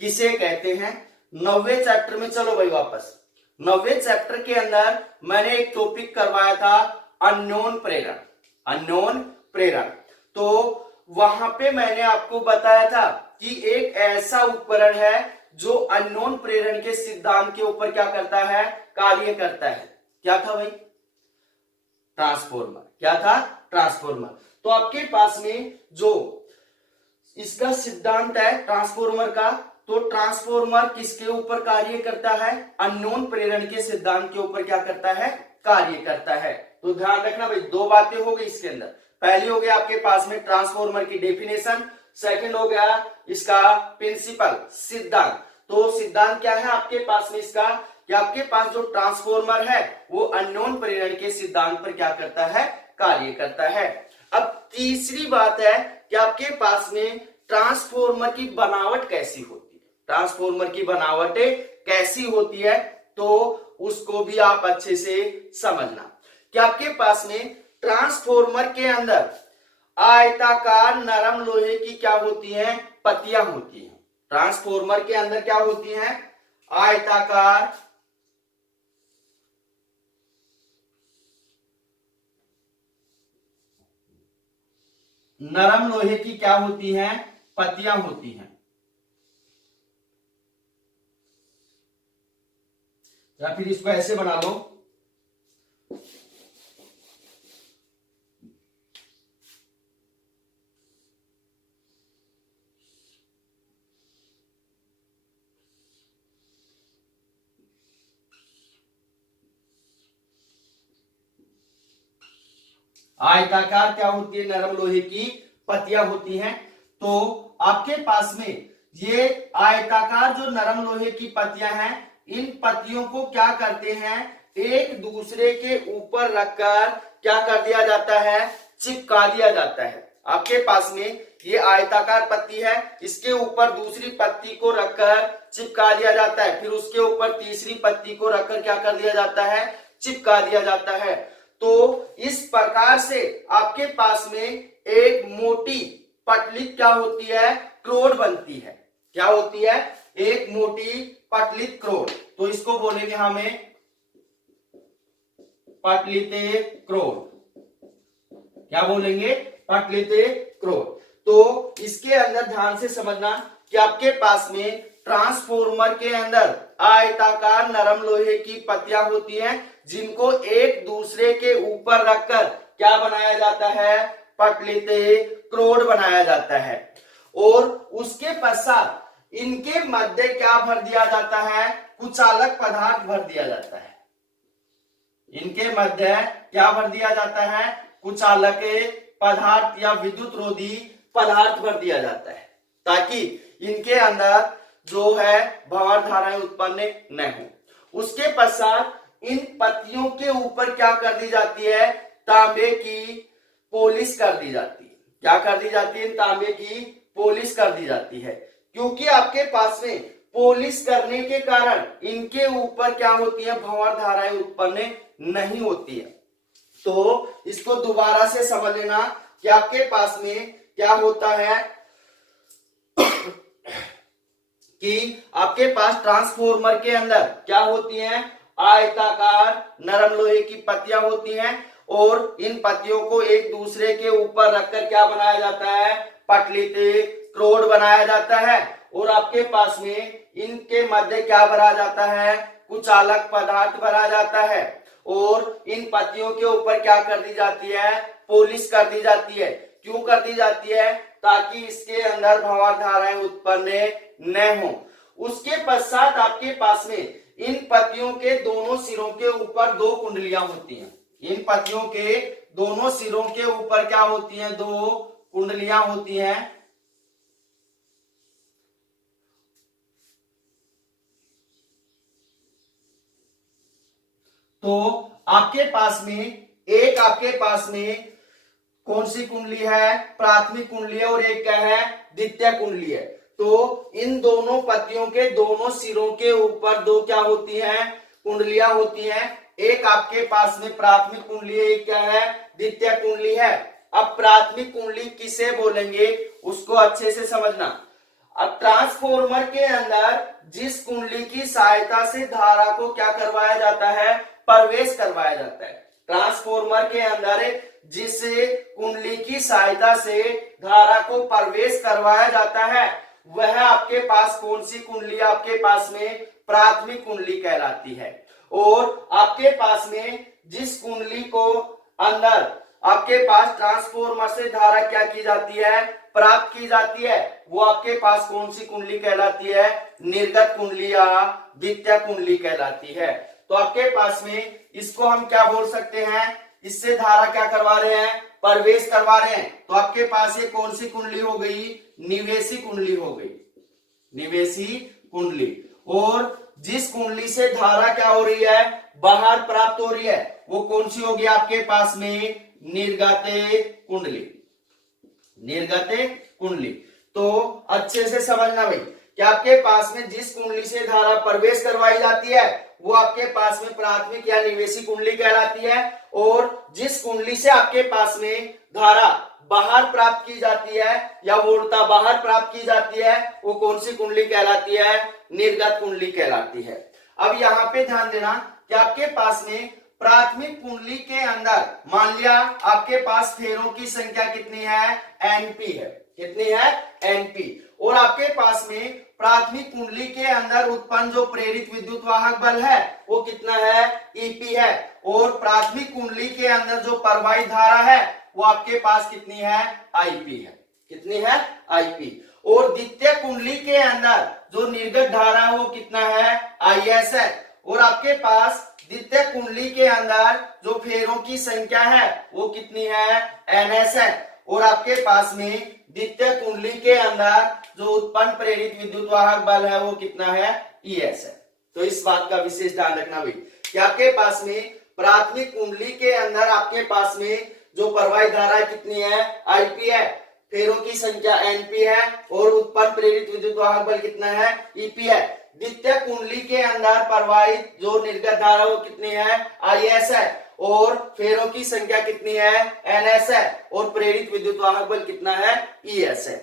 किसे कहते हैं। 9वें चैप्टर में, चलो भाई वापस 9वें चैप्टर के अंदर मैंने एक टॉपिक करवाया था अननोन प्रेरण। अननोन प्रेरण, तो वहां पे मैंने आपको बताया था कि एक ऐसा उपकरण है जो अननोन प्रेरण के सिद्धांत के ऊपर क्या करता है, कार्य करता है। क्या था भाई, ट्रांसफॉर्मर। क्या था, ट्रांसफॉर्मर। तो आपके पास में जो इसका सिद्धांत है ट्रांसफॉर्मर का, तो ट्रांसफॉर्मर किसके ऊपर कार्य करता है, अननोन प्रेरण के सिद्धांत के ऊपर क्या करता है, कार्य करता है। तो ध्यान रखना भाई, दो बातें हो गई इसके अंदर। पहली हो गया आपके पास में ट्रांसफॉर्मर की डेफिनेशन, सेकंड हो गया इसका प्रिंसिपल, सिद्धांत। तो सिद्धांत क्या है आपके पास में इसका, कि आपके पास जो ट्रांसफॉर्मर है वो अननोन प्रेरण के सिद्धांत पर क्या करता है, कार्य करता है। अब तीसरी बात है कि आपके पास में ट्रांसफॉर्मर की बनावट कैसी होती है, ट्रांसफॉर्मर की बनावट कैसी होती है, तो उसको भी आप अच्छे से समझना कि आपके पास में ट्रांसफॉर्मर के अंदर आयताकार नरम लोहे की क्या होती हैं, पत्तियां होती हैं। ट्रांसफॉर्मर के अंदर क्या होती हैं, आयताकार नरम लोहे की क्या होती हैं, पत्तियां होती हैं। या फिर इसको ऐसे बना लो, आयताकार क्या होती है, नरम लोहे की पत्तियां होती हैं। तो आपके पास में ये आयताकार जो नरम लोहे की पत्तियां हैं, इन पत्तियों को क्या करते हैं, एक दूसरे के ऊपर रखकर क्या कर दिया जाता है, चिपका दिया जाता है। आपके पास में ये आयताकार पत्ती है, इसके ऊपर दूसरी पत्ती को रखकर चिपका दिया जाता है, फिर उसके ऊपर तीसरी पत्ती को रखकर क्या कर दिया जाता है, चिपका दिया जाता है। तो इस प्रकार से आपके पास में एक मोटी पतली क्या होती है, क्रोड बनती है। क्या होती है, एक मोटी पतली क्रोड। तो इसको बोलेंगे हमें पतलीते क्रोड। क्या बोलेंगे, पतलीते क्रोड। तो इसके अंदर ध्यान से समझना कि आपके पास में ट्रांसफॉर्मर के अंदर आयताकार नरम लोहे की पत्तियां होती हैं, जिनको एक दूसरे के ऊपर रखकर क्या बनाया जाता है, पतलीते क्रोड बनाया जाता है। और उसके पश्चात इनके मध्य क्या भर दिया जाता है, कुचालक पदार्थ भर दिया जाता है। इनके मध्य क्या भर दिया जाता है, कुचालक पदार्थ या विद्युत रोधी पदार्थ भर दिया जाता है, ताकि इनके अंदर जो है भंवर धाराएं उत्पन्न न हो। उसके पश्चात इन पत्तियों के ऊपर क्या कर दी जाती है, तांबे की पॉलिश कर दी जाती है। क्या कर दी जाती है, तांबे की पॉलिश कर दी जाती है, क्योंकि आपके पास में पॉलिश करने के कारण इनके ऊपर क्या होती है, भंवर धाराएं उत्पन्न नहीं होती है। तो इसको दोबारा से समझ लेना कि आपके पास में क्या होता है कि आपके पास ट्रांसफॉर्मर के अंदर क्या होती हैं, आयताकार नरम लोहे की पत्तियां होती हैं, और इन पत्तियों को एक दूसरे के ऊपर रखकर क्या बनाया जाता है, पतलीते क्रोड बनाया जाता है। और आपके पास में इनके मध्य क्या भरा जाता है, कुचालक पदार्थ भरा जाता है, और इन पत्तियों के ऊपर क्या कर दी जाती है, पॉलिश कर दी जाती है। क्यों कर दी जाती है, ताकि इसके अंदर भंवर धाराएं उत्पन्न न हो। उसके पश्चात आपके पास में इन पत्तियों के दोनों सिरों के ऊपर दो कुंडलियां होती हैं। इन पत्तियों के दोनों सिरों के ऊपर क्या होती हैं, दो कुंडलियां होती हैं। तो आपके पास में कौन सी कुंडली है, प्राथमिक कुंडली है, और एक क्या है, द्वितीय कुंडली है। तो इन दोनों पत्तियों के दोनों सिरों के ऊपर दो क्या होती हैं, कुंडलियां होती हैं। एक आपके पास में प्राथमिक कुंडली है, एक क्या है, द्वितीय कुंडली है। अब प्राथमिक कुंडली किसे बोलेंगे उसको अच्छे से समझना। अब ट्रांसफॉर्मर के अंदर जिस कुंडली की सहायता से धारा को क्या करवाया जाता है, प्रवेश करवाया जाता है। ट्रांसफॉर्मर के अंदर जिस कुंडली की सहायता से धारा को प्रवेश करवाया जाता है वह आपके पास कौन सी कुंडली, आपके पास में प्राथमिक कुंडली कहलाती है। और आपके पास में जिस कुंडली को अंदर आपके पास ट्रांसफॉर्मर से धारा क्या की जाती है, प्राप्त की जाती है, वो आपके पास कौन सी कुंडली कहलाती है, निर्गत कुंडली या द्वितीय कुंडली कहलाती है। तो आपके पास में इसको हम क्या बोल सकते हैं, इससे धारा क्या करवा रहे हैं, प्रवेश करवा रहे हैं। तो आपके पास ये कौन सी कुंडली हो गई, निवेशी कुंडली हो गई, निवेशी कुंडली। और जिस कुंडली से धारा क्या हो रही है, बाहर प्राप्त हो रही है, वो कौन सी होगी आपके पास में, निर्गत कुंडली, निर्गत कुंडली। तो अच्छे से समझना भाई कि आपके पास में जिस कुंडली से धारा प्रवेश करवाई जाती है वो आपके पास में प्राथमिक या निवेशी कुंडली कहलाती है। और जिस कुंडली से आपके पास में धारा बाहर प्राप्त की जाती है या वोल्टता बाहर प्राप्त की जाती है वो कौन सी कुंडली कहलाती है, निर्गत कुंडली कहलाती है। अब यहाँ पे ध्यान देना कि आपके पास में प्राथमिक कुंडली के अंदर मान लिया आपके पास फेरों की संख्या कितनी है, एनपी है, कितनी है, एनपी। और आपके पास में प्राथमिक कुंडली के अंदर उत्पन्न जो प्रेरित विद्युत वाहक बल है वो कितना है, ईपी है। और प्राथमिक कुंडली के अंदर जो प्रवाहित धारा है वो आपके पास कितनी है, आईपी है, कितनी है, आईपी। और द्वितीय कुंडली के अंदर जो निर्गत धारा है वो कितना है, आईएस है। और आपके पास द्वितीय कुंडली के अंदर जो फेरों की संख्या है वो कितनी है, एनएस है। और आपके पास में द्वितीय कुंडली के अंदर जो उत्पन्न प्रेरित विद्युत वाहक बल है वो कितना है, ईएस है। तो इस बात का विशेष ध्यान रखना भाई कि आपके पास में प्राथमिक कुंडली के अंदर आपके पास में जो प्रवाहित धारा कितनी है, आईपी है, फेरों की संख्या एनपी है और उत्पन्न प्रेरित विद्युत वाहक बल कितना है, ईपी है। द्वितीय कुंडली के अंदर प्रवाहित जो निर्गत धारा वो कितनी है, आईएस है और फेरों की संख्या कितनी है, एनएस है और प्रेरित विद्युत वाहक बल कितना है, ईएस है।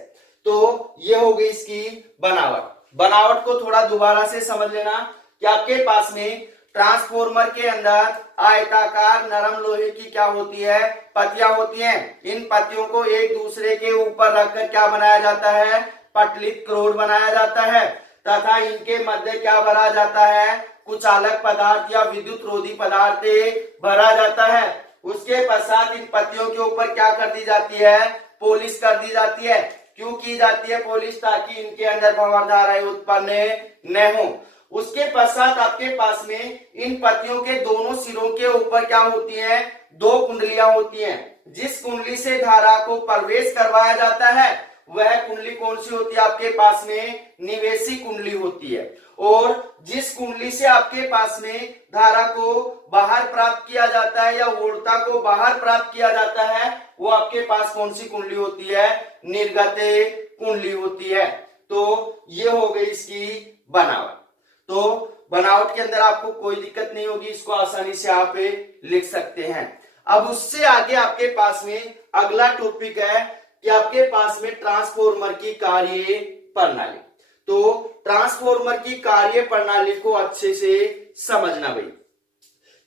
तो ये हो गई इसकी बनावट। बनावट को थोड़ा दोबारा से समझ लेना कि आपके पास में ट्रांसफॉर्मर के अंदर आयताकार नरम लोहे की क्या होती है, पत्तियां होती हैं। इन पत्तियों को एक दूसरे के ऊपर रखकर क्या बनाया जाता है, पटलित क्रोड बनाया जाता है तथा इनके मध्य क्या भरा जाता है, कुचालक पदार्थ या विद्युत रोधी पदार्थ भरा जाता है। उसके पश्चात इन पत्तियों के ऊपर क्या कर दी जाती है, पॉलिश कर दी जाती है। क्यों की जाती है पॉलिश, ताकि इनके अंदर भंवर धाराएं उत्पन्न न हो। उसके पश्चात आपके पास में इन पत्तियों के दोनों सिरों के ऊपर क्या होती हैं, दो कुंडलियां होती हैं। जिस कुंडली से धारा को प्रवेश करवाया जाता है वह कुंडली कौन सी होती है, आपके पास में निवेशी कुंडली होती है। और जिस कुंडली से आपके पास में धारा को बाहर प्राप्त किया जाता है या वोल्टता को बाहर प्राप्त किया जाता है वो आपके पास कौन सी कुंडली होती है, निर्गत कुंडली होती है। तो ये हो गई इसकी बनावट। तो बनावट के अंदर आपको कोई दिक्कत नहीं होगी, इसको आसानी से आप लिख सकते हैं। अब उससे आगे आपके पास में अगला टॉपिक है कि आपके पास में ट्रांसफॉर्मर की कार्य प्रणाली। तो ट्रांसफॉर्मर की कार्य प्रणाली को अच्छे से समझना भाई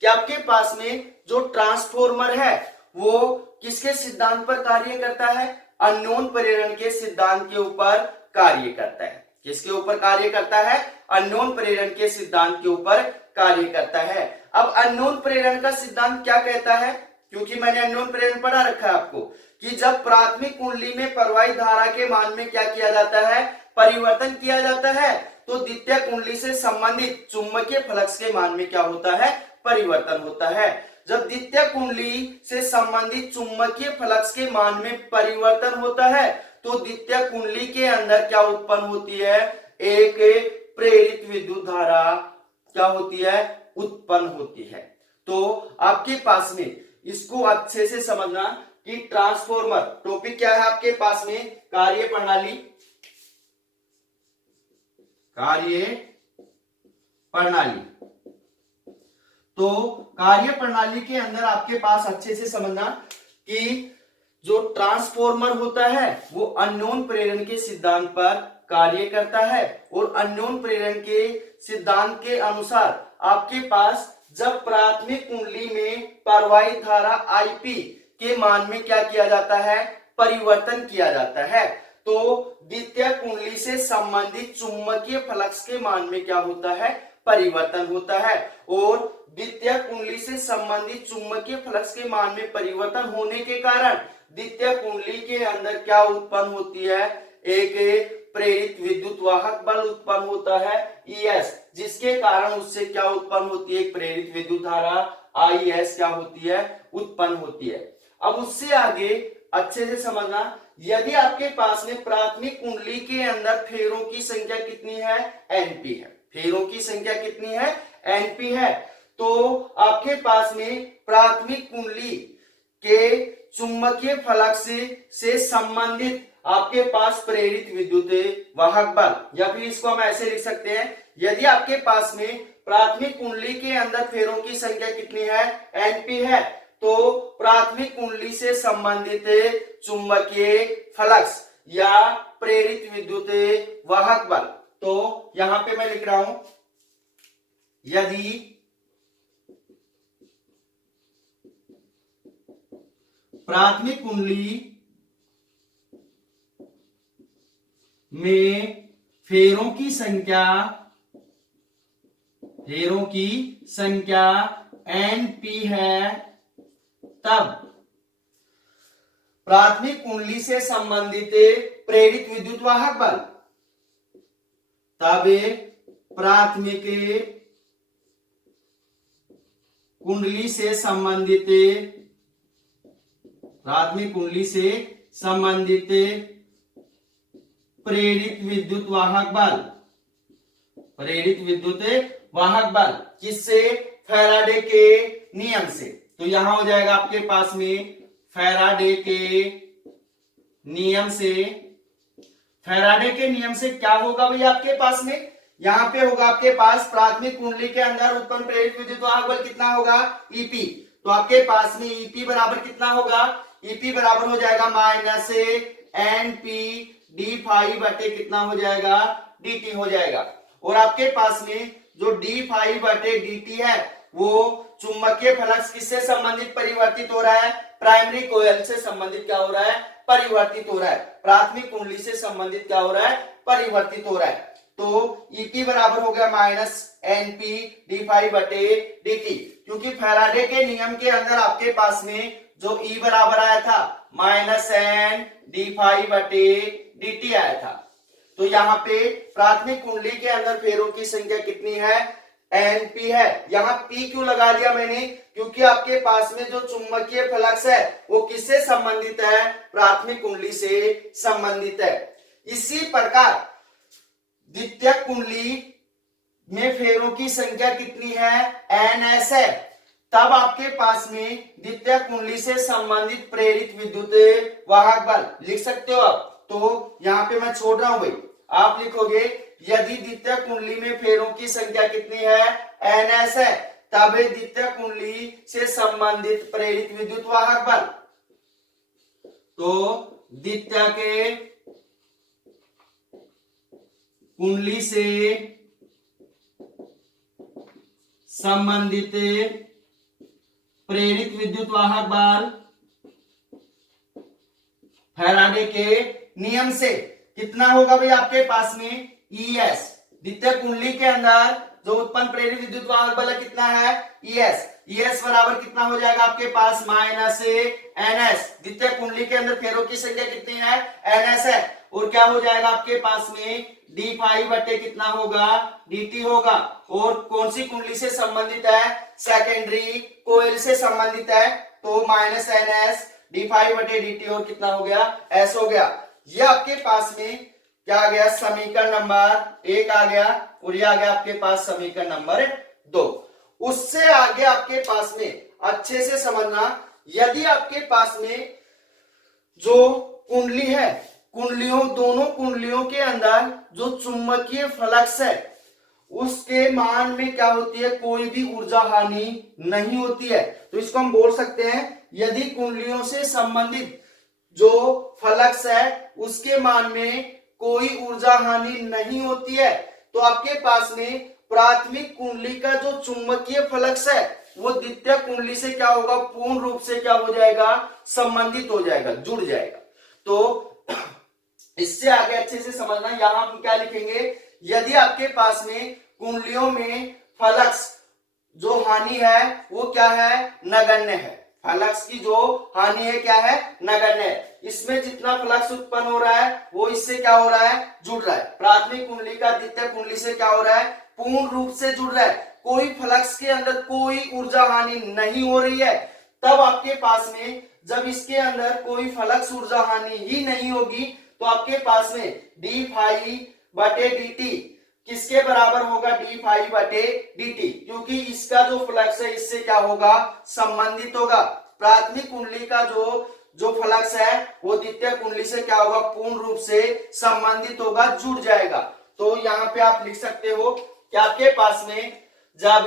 कि आपके पास में जो ट्रांसफॉर्मर है वो किसके सिद्धांत पर कार्य करता है, अन्योन प्रेरण के सिद्धांत के ऊपर कार्य करता है। किसके ऊपर कार्य करता है, अन्योन प्रेरण के सिद्धांत के ऊपर कार्य करता है। अब अन्योन प्रेरण का सिद्धांत क्या कहता है, क्योंकि मैंने अन्योन प्रेरण पढ़ा रखा है आपको कि जब प्राथमिक कुंडली में प्रवाहित धारा के मान में क्या किया जाता है, परिवर्तन किया जाता है, तो द्वितीय कुंडली से संबंधित चुंबकीय फ्लक्स के मान में क्या होता है, परिवर्तन होता है। जब द्वितीय कुंडली से संबंधित चुंबकीय फ्लक्स के मान में परिवर्तन होता है तो द्वितीय कुंडली के अंदर क्या उत्पन्न होती है, एक प्रेरित विद्युत धारा क्या होती है, उत्पन्न होती है। तो आपके पास में इसको अच्छे से समझना कि ट्रांसफॉर्मर टॉपिक क्या है आपके पास में, कार्य प्रणाली, कार्य प्रणाली। तो कार्य प्रणाली के अंदर आपके पास अच्छे से समझना कि जो ट्रांसफॉर्मर होता है वो अननोन प्रेरण के सिद्धांत पर कार्य करता है, और अननोन प्रेरण के सिद्धांत के अनुसार आपके पास जब प्राथमिक कुंडली में प्रवाहित धारा आईपी के मान में क्या किया जाता है, परिवर्तन किया जाता है, तो द्वितीय कुंडली से संबंधित चुंबकीय फ्लक्स के मान में क्या होता है, परिवर्तन होता है। और द्वितीय कुंडली से संबंधित चुंबकीय फ्लक्स के मान में परिवर्तन होने के कारण द्वितीय कुंडली के अंदर क्या उत्पन्न होती है, एक प्रेरित विद्युत वाहक बल उत्पन्न होता है ES, जिसके कारण उससे क्या उत्पन्न होती है, एक प्रेरित विद्युत धारा IS क्या होती है, उत्पन्न होती है। अब उससे आगे अच्छे से समझना, यदि आपके पास में प्राथमिक कुंडली के अंदर फेरों की संख्या कितनी है, NP है, फेरों की संख्या कितनी है, NP है, तो आपके पास में प्राथमिक कुंडली के चुंबकीय फ्लक्स से संबंधित आपके पास प्रेरित विद्युत वाहक बल, या फिर इसको हम ऐसे लिख सकते हैं, यदि आपके पास में प्राथमिक कुंडली के अंदर फेरों की संख्या कितनी है, NP है, तो प्राथमिक कुंडली से संबंधित चुंबकीय फ्लक्स या प्रेरित विद्युत वाहक बल, तो यहां पे मैं लिख रहा हूं, यदि प्राथमिक कुंडली में फेरों की संख्या NP है, तब प्राथमिक कुंडली से संबंधित प्रेरित विद्युत वाहक बल, तब प्राथमिक कुंडली से संबंधित प्रेरित विद्युत वाहक बल किससे, फैराडे के नियम से, तो यहां हो जाएगा आपके पास में फैराडे के नियम से क्या होगा भाई, आपके पास में यहां पे होगा आपके पास प्राथमिक कुंडली के अंदर उत्पन्न प्रेरित विद्युत वाहक बल कितना होगा, EP, तो आपके पास में EP बराबर कितना होगा, EP बराबर हो जाएगा माइनस NP d5 बटे कितना हो जाएगा, dt हो जाएगा। और आपके पास में जो d5 बटे dt है वो चुंबकीय फ्लक्स किससे संबंधित परिवर्तित हो रहा है, प्राइमरी कोयल से संबंधित क्या हो रहा है, परिवर्तित हो रहा है, प्राथमिक कुंडली से संबंधित क्या हो रहा है, परिवर्तित हो रहा है। तो EP बराबर हो गया माइनस NP d5 बटे dt, क्योंकि फैराडे के नियम के अंदर आपके पास में जो E बराबर आया था माइनस N d5 बटे dt आया था, तो यहाँ पे प्राथमिक कुंडली के अंदर फेरों की संख्या कितनी है, NP है। यहाँ P क्यों लगा दिया मैंने, क्योंकि आपके पास में जो चुंबकीय फ्लक्स है वो किससे संबंधित है, प्राथमिक कुंडली से संबंधित है। इसी प्रकार द्वितीय कुंडली में फेरों की संख्या कितनी है, NS है, तब आपके पास में द्वितीय कुंडली से संबंधित प्रेरित विद्युत वाहक बल लिख सकते हो आप, तो यहाँ पे मैं छोड़ रहा हूं भाई, आप लिखोगे यदि द्वितीय कुंडली में फेरों की संख्या कितनी है, NS है, तब द्वितीय कुंडली से संबंधित प्रेरित विद्युत वाहक बल, तो द्वितीय के कुंडली से संबंधित प्रेरित विद्युत वाहक बल फैराडे के नियम से कितना होगा भाई, आपके पास में ES, द्वितीय कुंडली के अंदर जो उत्पन्न प्रेरित विद्युत वाहक बल कितना है, ES बराबर कितना हो जाएगा आपके पास माइनस NS, द्वितीय कुंडली के अंदर फेरों की संख्या कितनी है, NS है, और क्या हो जाएगा आपके पास में d5 बटे कितना होगा, dt होगा। और कौन सी कुंडली से संबंधित है, सेकेंडरी कोयल से संबंधित है, तो माइनस NS d5 बटे dt और कितना हो गया, S हो गया। ये आपके पास में क्या आ गया, समीकरण नंबर 1 आ गया, और ये आ गया आपके पास समीकरण नंबर 2। उससे आगे आपके पास में अच्छे से समझना, यदि आपके पास में जो कुंडली है, दोनों कुंडलियों के अंदर जो चुंबकीय फ्लक्स है उसके मान में क्या होती है, कोई भी ऊर्जा हानि नहीं होती है, तो इसको हम बोल सकते हैं यदि कुंडलियों से संबंधित जो फ्लक्स है उसके मान में कोई ऊर्जा हानि नहीं होती है, तो आपके पास में प्राथमिक कुंडली का जो चुंबकीय फ्लक्स है वो द्वितीय कुंडली से क्या होगा, पूर्ण रूप से क्या हो जाएगा, संबंधित हो जाएगा, जुड़ जाएगा। तो इससे आगे अच्छे से समझना, यहां हम क्या लिखेंगे, यदि आपके पास में कुंडलियों में फ्लक्स जो हानि है वो क्या है, नगण्य है। फ्लक्स की जो हानि है क्या है, नगण्य है। इसमें जितना फ्लक्स उत्पन्न हो रहा है वो इससे क्या हो रहा है, जुड़ रहा है। प्राथमिक कुंडली का द्वितीय कुंडली से क्या हो रहा है, पूर्ण रूप से जुड़ रहा है। कोई फ्लक्स के अंदर कोई ऊर्जा हानि नहीं हो रही है। तब आपके पास में जब इसके अंदर कोई फ्लक्स ऊर्जा हानि ही नहीं होगी तो आपके पास में डी फाई बटे डी टी किसके बराबर होगा, डी फाई बटे डी टी, क्योंकि इसका जो फ्लक्स है इससे क्या होगा, संबंधित होगा। प्राथमिक कुंडली का जो फ्लक्स है वो द्वितीय कुंडली से क्या होगा, पूर्ण रूप से संबंधित होगा, जुड़ जाएगा। तो यहाँ पे आप लिख सकते हो कि आपके पास में जब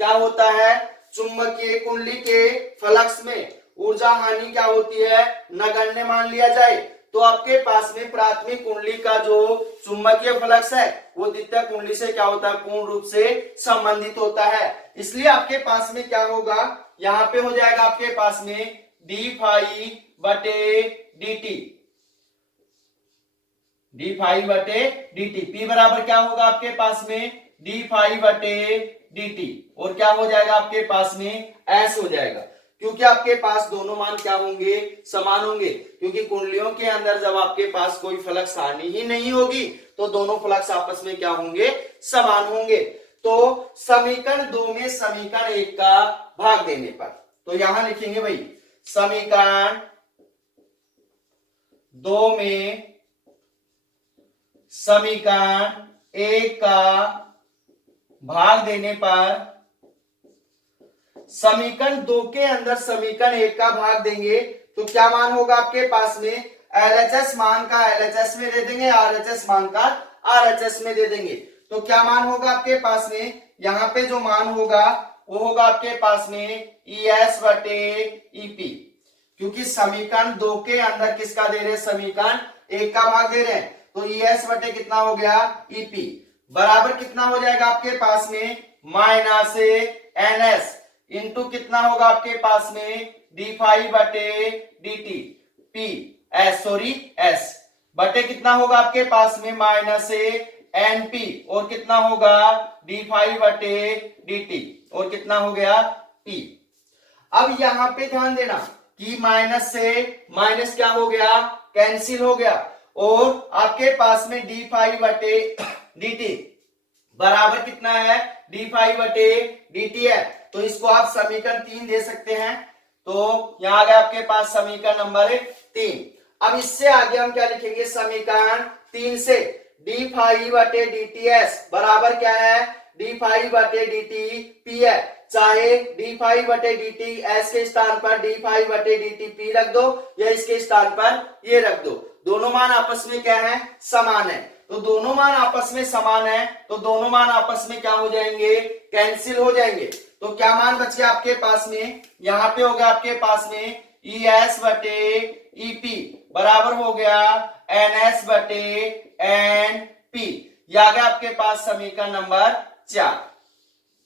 क्या होता है, चुंबकीय कुंडली के फ्लक्स में ऊर्जा हानि क्या होती है, नगण्य मान लिया जाए, तो आपके पास में प्राथमिक कुंडली का जो चुंबकीय फ्लक्स है वो द्वितीय कुंडली से क्या होता है, पूर्ण रूप से संबंधित होता है। इसलिए आपके पास में क्या होगा, यहाँ पे हो जाएगा आपके पास में डी फाई बटे डी टी, डी फाई बटे डी टी, पी बराबर क्या होगा आपके पास में, डी फाई बटे डी टी, और क्या हो जाएगा आपके पास में, एस हो जाएगा, क्योंकि आपके पास दोनों मान क्या होंगे, समान होंगे। क्योंकि कुंडलियों के अंदर जब आपके पास कोई फ्लक्स हानि ही नहीं होगी तो दोनों फ्लक्स आपस में क्या होंगे, समान होंगे। तो समीकरण 2 में समीकरण 1 का भाग देने पर, तो यहां लिखेंगे भाई, समीकरण 2 में समीकरण 1 का भाग देने पर, समीकरण 2 के अंदर समीकरण 1 का भाग देंगे तो क्या मान होगा आपके पास में, LHS मान का LHS में दे देंगे, RHS मान का RHS में दे देंगे। तो क्या मान होगा आपके पास में, यहाँ पे जो मान होगा वो होगा आपके पास में ES बटे EP, क्योंकि समीकरण 2 के अंदर किसका दे रहे हैं, समीकरण 1 का भाग दे रहे हैं। तो ES बटे कितना हो गया, EP बराबर कितना हो जाएगा आपके पास में, माइनस NS इंटू कितना होगा आपके पास में, डी फाई बटे D T, P S sorry S बटे कितना होगा आपके पास में, माइनस एन पी, और कितना होगा डी फाई बटे डी टी, और कितना हो गया पी। अब यहां पे ध्यान देना कि माइनस से माइनस क्या हो गया, कैंसिल हो गया, और आपके पास में डी फाई बटे डी टी बराबर कितना है, डी फाई बटे डी टी है। तो इसको आप समीकरण 3 दे सकते हैं। तो यहां आ गया आपके पास समीकरण नंबर 3। अब इससे आगे हम क्या लिखेंगे, समीकरण 3 से डी फाई बटे डी टी एस बराबर क्या है, डी फाई बटे डी टी पी है। चाहे डी फाई बटे डी टी एस के स्थान पर डी फाई बटे डी टी पी रख दो या इसके स्थान पर ये रख दो, दोनों मान आपस में क्या है, समान है। तो दोनों मान आपस में समान है तो दोनों मान आपस में क्या हो जाएंगे, कैंसिल हो जाएंगे। तो क्या मान बच गया आपके पास में, यहां पे हो गया आपके पास में ES बटे EP बराबर हो गया NS बटे NP। यह आ गया आपके पास समीकरण नंबर 4।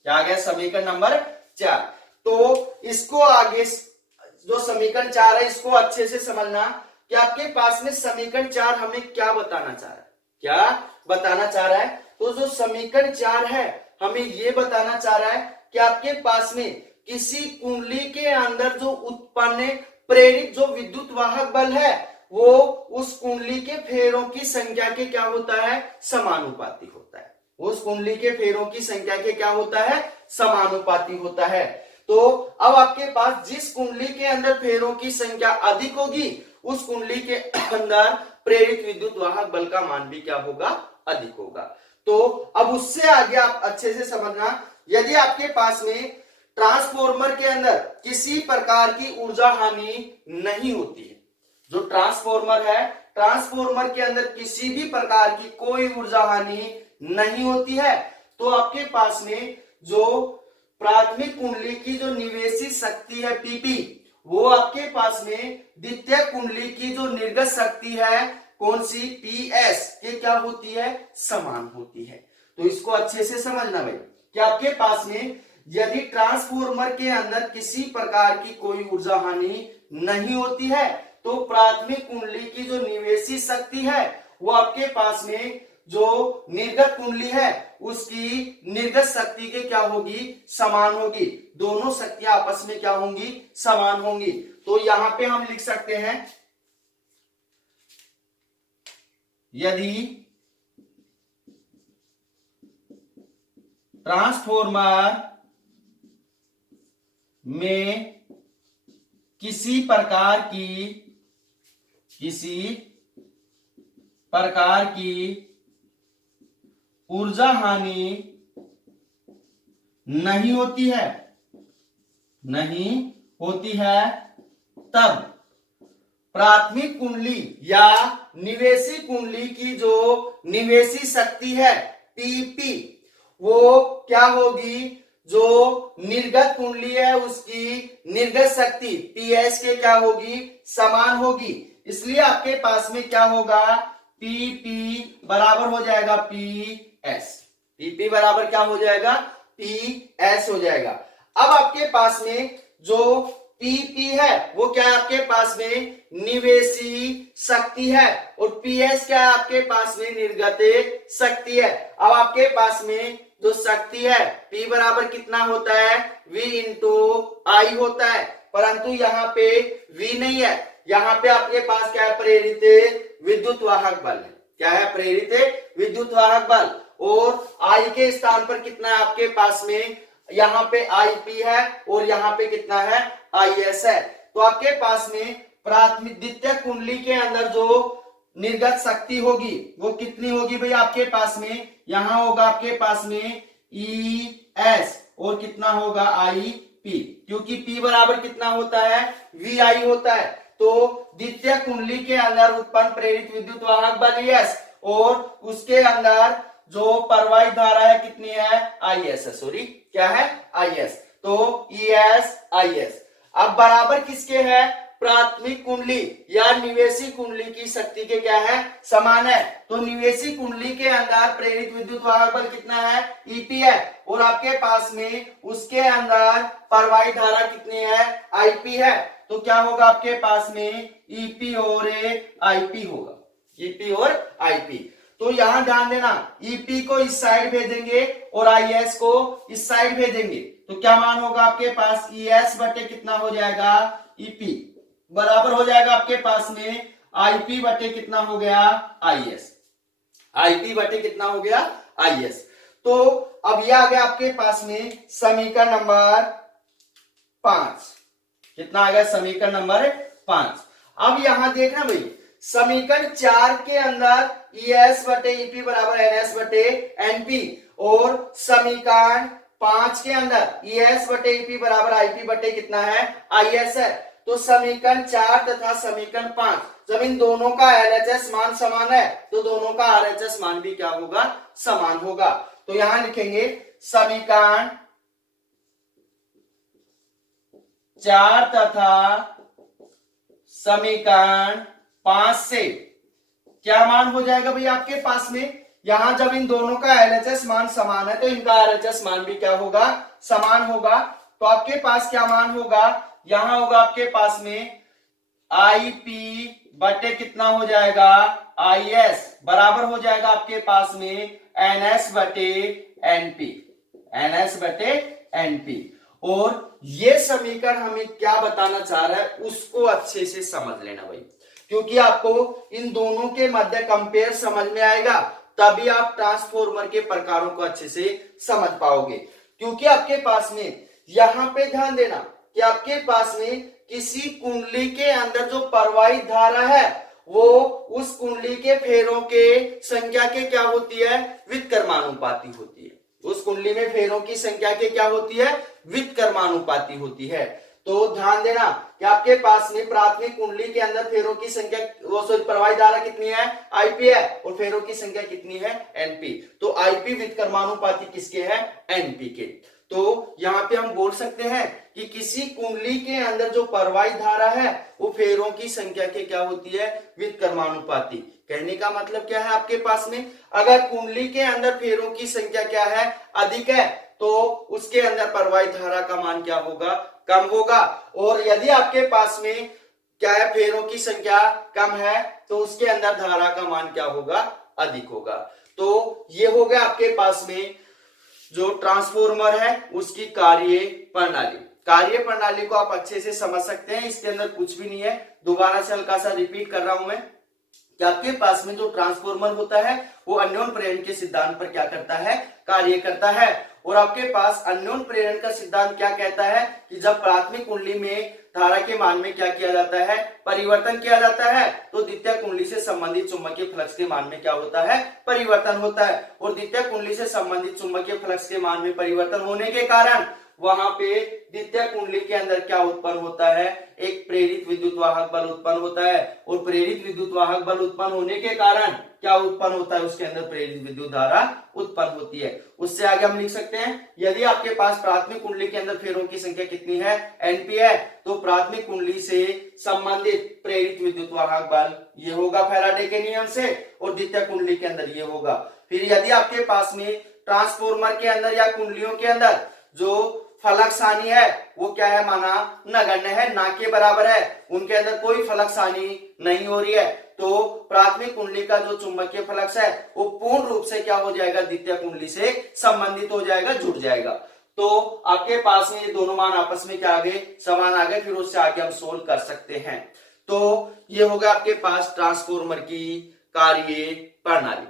क्या आ गया, समीकरण नंबर 4। तो इसको आगे जो समीकरण 4 है इसको अच्छे से समझना कि आपके पास में समीकरण 4 हमें क्या बताना चाह रहा है, क्या बताना चाह रहा है। तो जो समीकरण 4 है हमें ये बताना चाह रहा है कि आपके पास में किसी कुंडली के अंदर जो उत्पन्न प्रेरित जो विद्युत वाहक बल है वो उस कुंडली के फेरों की संख्या के क्या होता है, समानुपाती होता है। उस कुंडली के फेरों की संख्या के क्या होता है, समानुपाती होता है। तो अब आपके पास जिस कुंडली के अंदर फेरों की संख्या अधिक होगी उस कुंडली के अंदर प्रेरित विद्युत वाहक बल का मान भी क्या होगा, अधिक होगा। तो अब उससे आगे आप अच्छे से समझना, यदि आपके पास में ट्रांसफॉर्मर के अंदर किसी प्रकार की ऊर्जा हानि नहीं होती है, जो ट्रांसफॉर्मर है ट्रांसफॉर्मर के अंदर किसी भी प्रकार की कोई ऊर्जा हानि नहीं होती है, तो आपके पास में जो प्राथमिक कुंडली की जो निवेशी शक्ति है पीपी वो आपके पास में द्वितीय कुंडली की जो निर्गत शक्ति है कौन सी, PS के क्या होती है, समान होती है। तो इसको अच्छे से समझना भाई कि आपके पास में यदि ट्रांसफॉर्मर के अंदर किसी प्रकार की कोई ऊर्जा हानि नहीं होती है तो प्राथमिक कुंडली की जो निवेशी शक्ति है वो आपके पास में जो निर्गत कुंडली है उसकी निर्गत शक्ति के क्या होगी, समान होगी। दोनों शक्तियां आपस में क्या होंगी, समान होंगी। तो यहां पे हम लिख सकते हैं यदि ट्रांसफॉर्मर में किसी प्रकार की ऊर्जा हानि नहीं होती है तब प्राथमिक कुंडली या निवेशी कुंडली की जो निवेशी शक्ति है PP वो क्या होगी, जो निर्गत कुंडली है उसकी निर्गत शक्ति PS के क्या होगी, समान होगी। इसलिए आपके पास में क्या होगा, PP बराबर हो जाएगा PS। PP बराबर क्या हो जाएगा, PS हो जाएगा। अब आपके पास में जो PP है वो क्या है, आपके पास में निवेशी शक्ति है और PS क्या है, आपके पास में निर्गत शक्ति है। अब आपके पास में जो शक्ति है P बराबर कितना होता है, V इंटू I होता है, परंतु यहाँ पे V नहीं है, यहाँ पे आपके पास क्या है, प्रेरित विद्युत वाहक बल है। क्या है, प्रेरित विद्युत वाहक बल। और I के स्थान पर कितना है आपके पास में, यहाँ पे IP है और यहाँ पे कितना है, IS है। तो आपके पास में प्राथमिक द्वितीय कुंडली के अंदर जो निर्गत शक्ति होगी वो कितनी होगी भाई, आपके पास में यहां होगा आपके पास में ES और कितना होगा IP, क्योंकि P बराबर कितना होता है, VI होता है। तो द्वितीय कुंडली के अंदर उत्पन्न प्रेरित विद्युत वाहक बल ES और उसके अंदर जो प्रवाहित धारा है कितनी है, IS, सॉरी क्या है, IS। तो ES IS अब बराबर किसके है, प्राथमिक कुंडली या निवेशी कुंडली की शक्ति के क्या है, समान है। तो निवेशी कुंडली के अंदर प्रेरित विद्युत वाहक बल कितना है, EP है और आपके पास में उसके अंदर प्रवाहित धारा कितनी है, IP है। तो क्या होगा आपके पास में EP और IP होगा, EP और IP। तो यहां ध्यान देना, EP को इस साइड भेजेंगे और IS को इस साइड भेजेंगे तो क्या मान होगा आपके पास, ES बटे कितना हो जाएगा, EP बराबर हो जाएगा आपके पास में IP बटे कितना हो गया, IS। IP बटे कितना हो गया, IS। तो अब यह आ गया आपके पास में समीकरण नंबर 5। कितना आ गया, समीकरण नंबर 5। अब यहां देखना भाई, समीकरण 4 के अंदर ES बटे EP बराबर NS बटे NP और समीकरण 5 के अंदर ES बटे EP बराबर IP बटे कितना है, IS है। तो समीकरण 4 तथा समीकरण 5 जब इन दोनों का LHS मान समान है तो दोनों का RHS मान भी क्या होगा, समान होगा। तो यहां लिखेंगे समीकरण 4 तथा समीकरण 5 से क्या मान हो जाएगा भाई आपके पास में, यहां जब इन दोनों का LHS मान समान है तो इनका RHS मान भी क्या होगा, समान होगा। तो आपके पास क्या मान होगा, यहां होगा आपके पास में IP बटे कितना हो जाएगा, IS बराबर हो जाएगा आपके पास में NS बटे NP, NS बटे NP। और ये समीकरण हमें क्या बताना चाह रहा है उसको अच्छे से समझ लेना भाई, क्योंकि आपको इन दोनों के मध्य कंपेयर समझ में आएगा तभी आप ट्रांसफॉर्मर के प्रकारों को अच्छे से समझ पाओगे। क्योंकि आपके पास में यहां पे ध्यान देना कि आपके पास में किसी कुंडली के अंदर जो प्रवाहित धारा है वो उस कुंडली के फेरों के संख्या के क्या होती है, व्युत्क्रमानुपाती होती है। उस कुंडली में फेरों की संख्या के क्या होती है, व्युत्क्रमानुपाती होती है। तो ध्यान देना कि आपके पास में प्राथमिक कुंडली के अंदर फेरों की संख्या, वो प्रवाहित धारा कितनी है, IP है और फेरों की संख्या कितनी है, NP। तो IP व्युत्क्रमानुपाती किसके है, NP के। तो यहाँ पे हम बोल सकते हैं कि किसी कुंडली के अंदर जो प्रवाहित धारा है वो फेरों की संख्या के क्या होती है, व्युत्क्रमानुपाती। कहने का मतलब क्या है आपके पास में, अगर कुंडली के अंदर फेरों की संख्या क्या है, अधिक है, तो उसके अंदर प्रवाहित धारा का मान क्या होगा, कम होगा। और यदि आपके पास में क्या है, फेरों की संख्या कम है, तो उसके अंदर धारा का मान क्या होगा, अधिक होगा। तो ये हो गया आपके पास में जो ट्रांसफॉर्मर है उसकी कार्य प्रणाली। कार्य प्रणाली को आप अच्छे से समझ सकते हैं, इसके अंदर कुछ भी नहीं है। दोबारा से हल्का सा रिपीट कर रहा हूं मैं कि आपके पास में जो ट्रांसफॉर्मर होता है वो अन्योन प्रेरण के सिद्धांत पर क्या करता है, कार्य करता है। और आपके पास अन्योन प्रेरण का सिद्धांत क्या कहता है कि जब प्राथमिक कुंडली में धारा के मान में क्या किया जाता है, परिवर्तन किया जाता है, तो द्वितीय कुंडली से संबंधित चुंबकीय फ्लक्स के मान में क्या होता है, परिवर्तन होता है। और द्वितीय कुंडली से संबंधित चुंबकीय फ्लक्स के मान में परिवर्तन होने के कारण वहां पे द्वितीय कुंडली के अंदर क्या उत्पन्न होता है, एक प्रेरित विद्युत वाहक बल उत्पन्न होता है। और प्रेरित विद्युत वाहक बल उत्पन्न होने के कारण क्या उत्पन्न होता है, उसके अंदर प्रेरित विद्युत धारा उत्पन्न होती है। उससे आगे हम लिख सकते हैं, यदि आपके पास प्राथमिक कुंडली के अंदर फेरों की संख्या कितनी है, एनपी है, तो प्राथमिक कुंडली से संबंधित प्रेरित विद्युत वाहक बल ये होगा फैराडे के नियम से, और द्वितीय कुंडली के अंदर ये होगा। फिर यदि आपके पास में ट्रांसफॉर्मर के अंदर या कुंडलियों के अंदर जो फ्लक्स हानि है वो क्या है, माना नगण्य है, ना के बराबर है, उनके अंदर कोई फ्लक्स हानि नहीं हो रही है, तो प्राथमिक कुंडली का जो चुंबकीय फ्लक्स है वो पूर्ण रूप से क्या हो जाएगा, द्वितीय कुंडली से संबंधित हो जाएगा, जुड़ जाएगा। तो आपके पास में ये दोनों मान आपस में क्या आ गए, समान आ गए। फिर उससे आगे हम सोल्व कर सकते हैं। तो ये होगा आपके पास ट्रांसफॉर्मर की कार्य प्रणाली।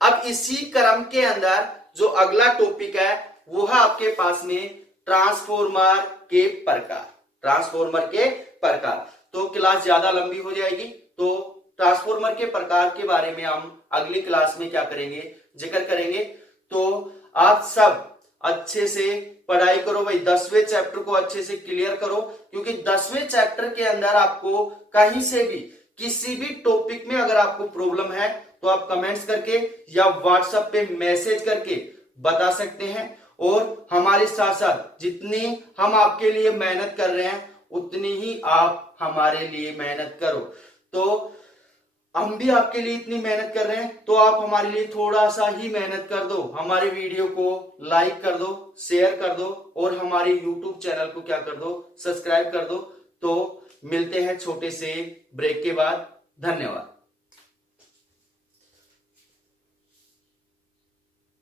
अब इसी क्रम के अंदर जो अगला टॉपिक है वो है आपके पास में ट्रांसफॉर्मर के प्रकार। ट्रांसफॉर्मर के प्रकार, तो क्लास ज्यादा लंबी हो जाएगी, तो ट्रांसफॉर्मर के प्रकार के बारे में हम अगली क्लास में क्या करेंगे, जिक्र करेंगे। तो आप सब अच्छे से पढ़ाई करो भाई, 10वें चैप्टर को अच्छे से क्लियर करो, क्योंकि 10वें चैप्टर के अंदर आपको कहीं से भी किसी भी टॉपिक में अगर आपको प्रॉब्लम है तो आप कमेंट्स करके या व्हाट्सएप पे मैसेज करके बता सकते हैं। और हमारे साथ साथ जितनी हम आपके लिए मेहनत कर रहे हैं उतनी ही आप हमारे लिए मेहनत करो। तो हम भी आपके लिए इतनी मेहनत कर रहे हैं, तो आप हमारे लिए थोड़ा सा ही मेहनत कर दो, हमारे वीडियो को लाइक कर दो, शेयर कर दो, और हमारे YouTube चैनल को क्या कर दो, सब्सक्राइब कर दो। तो मिलते हैं छोटे से ब्रेक के बाद। धन्यवाद।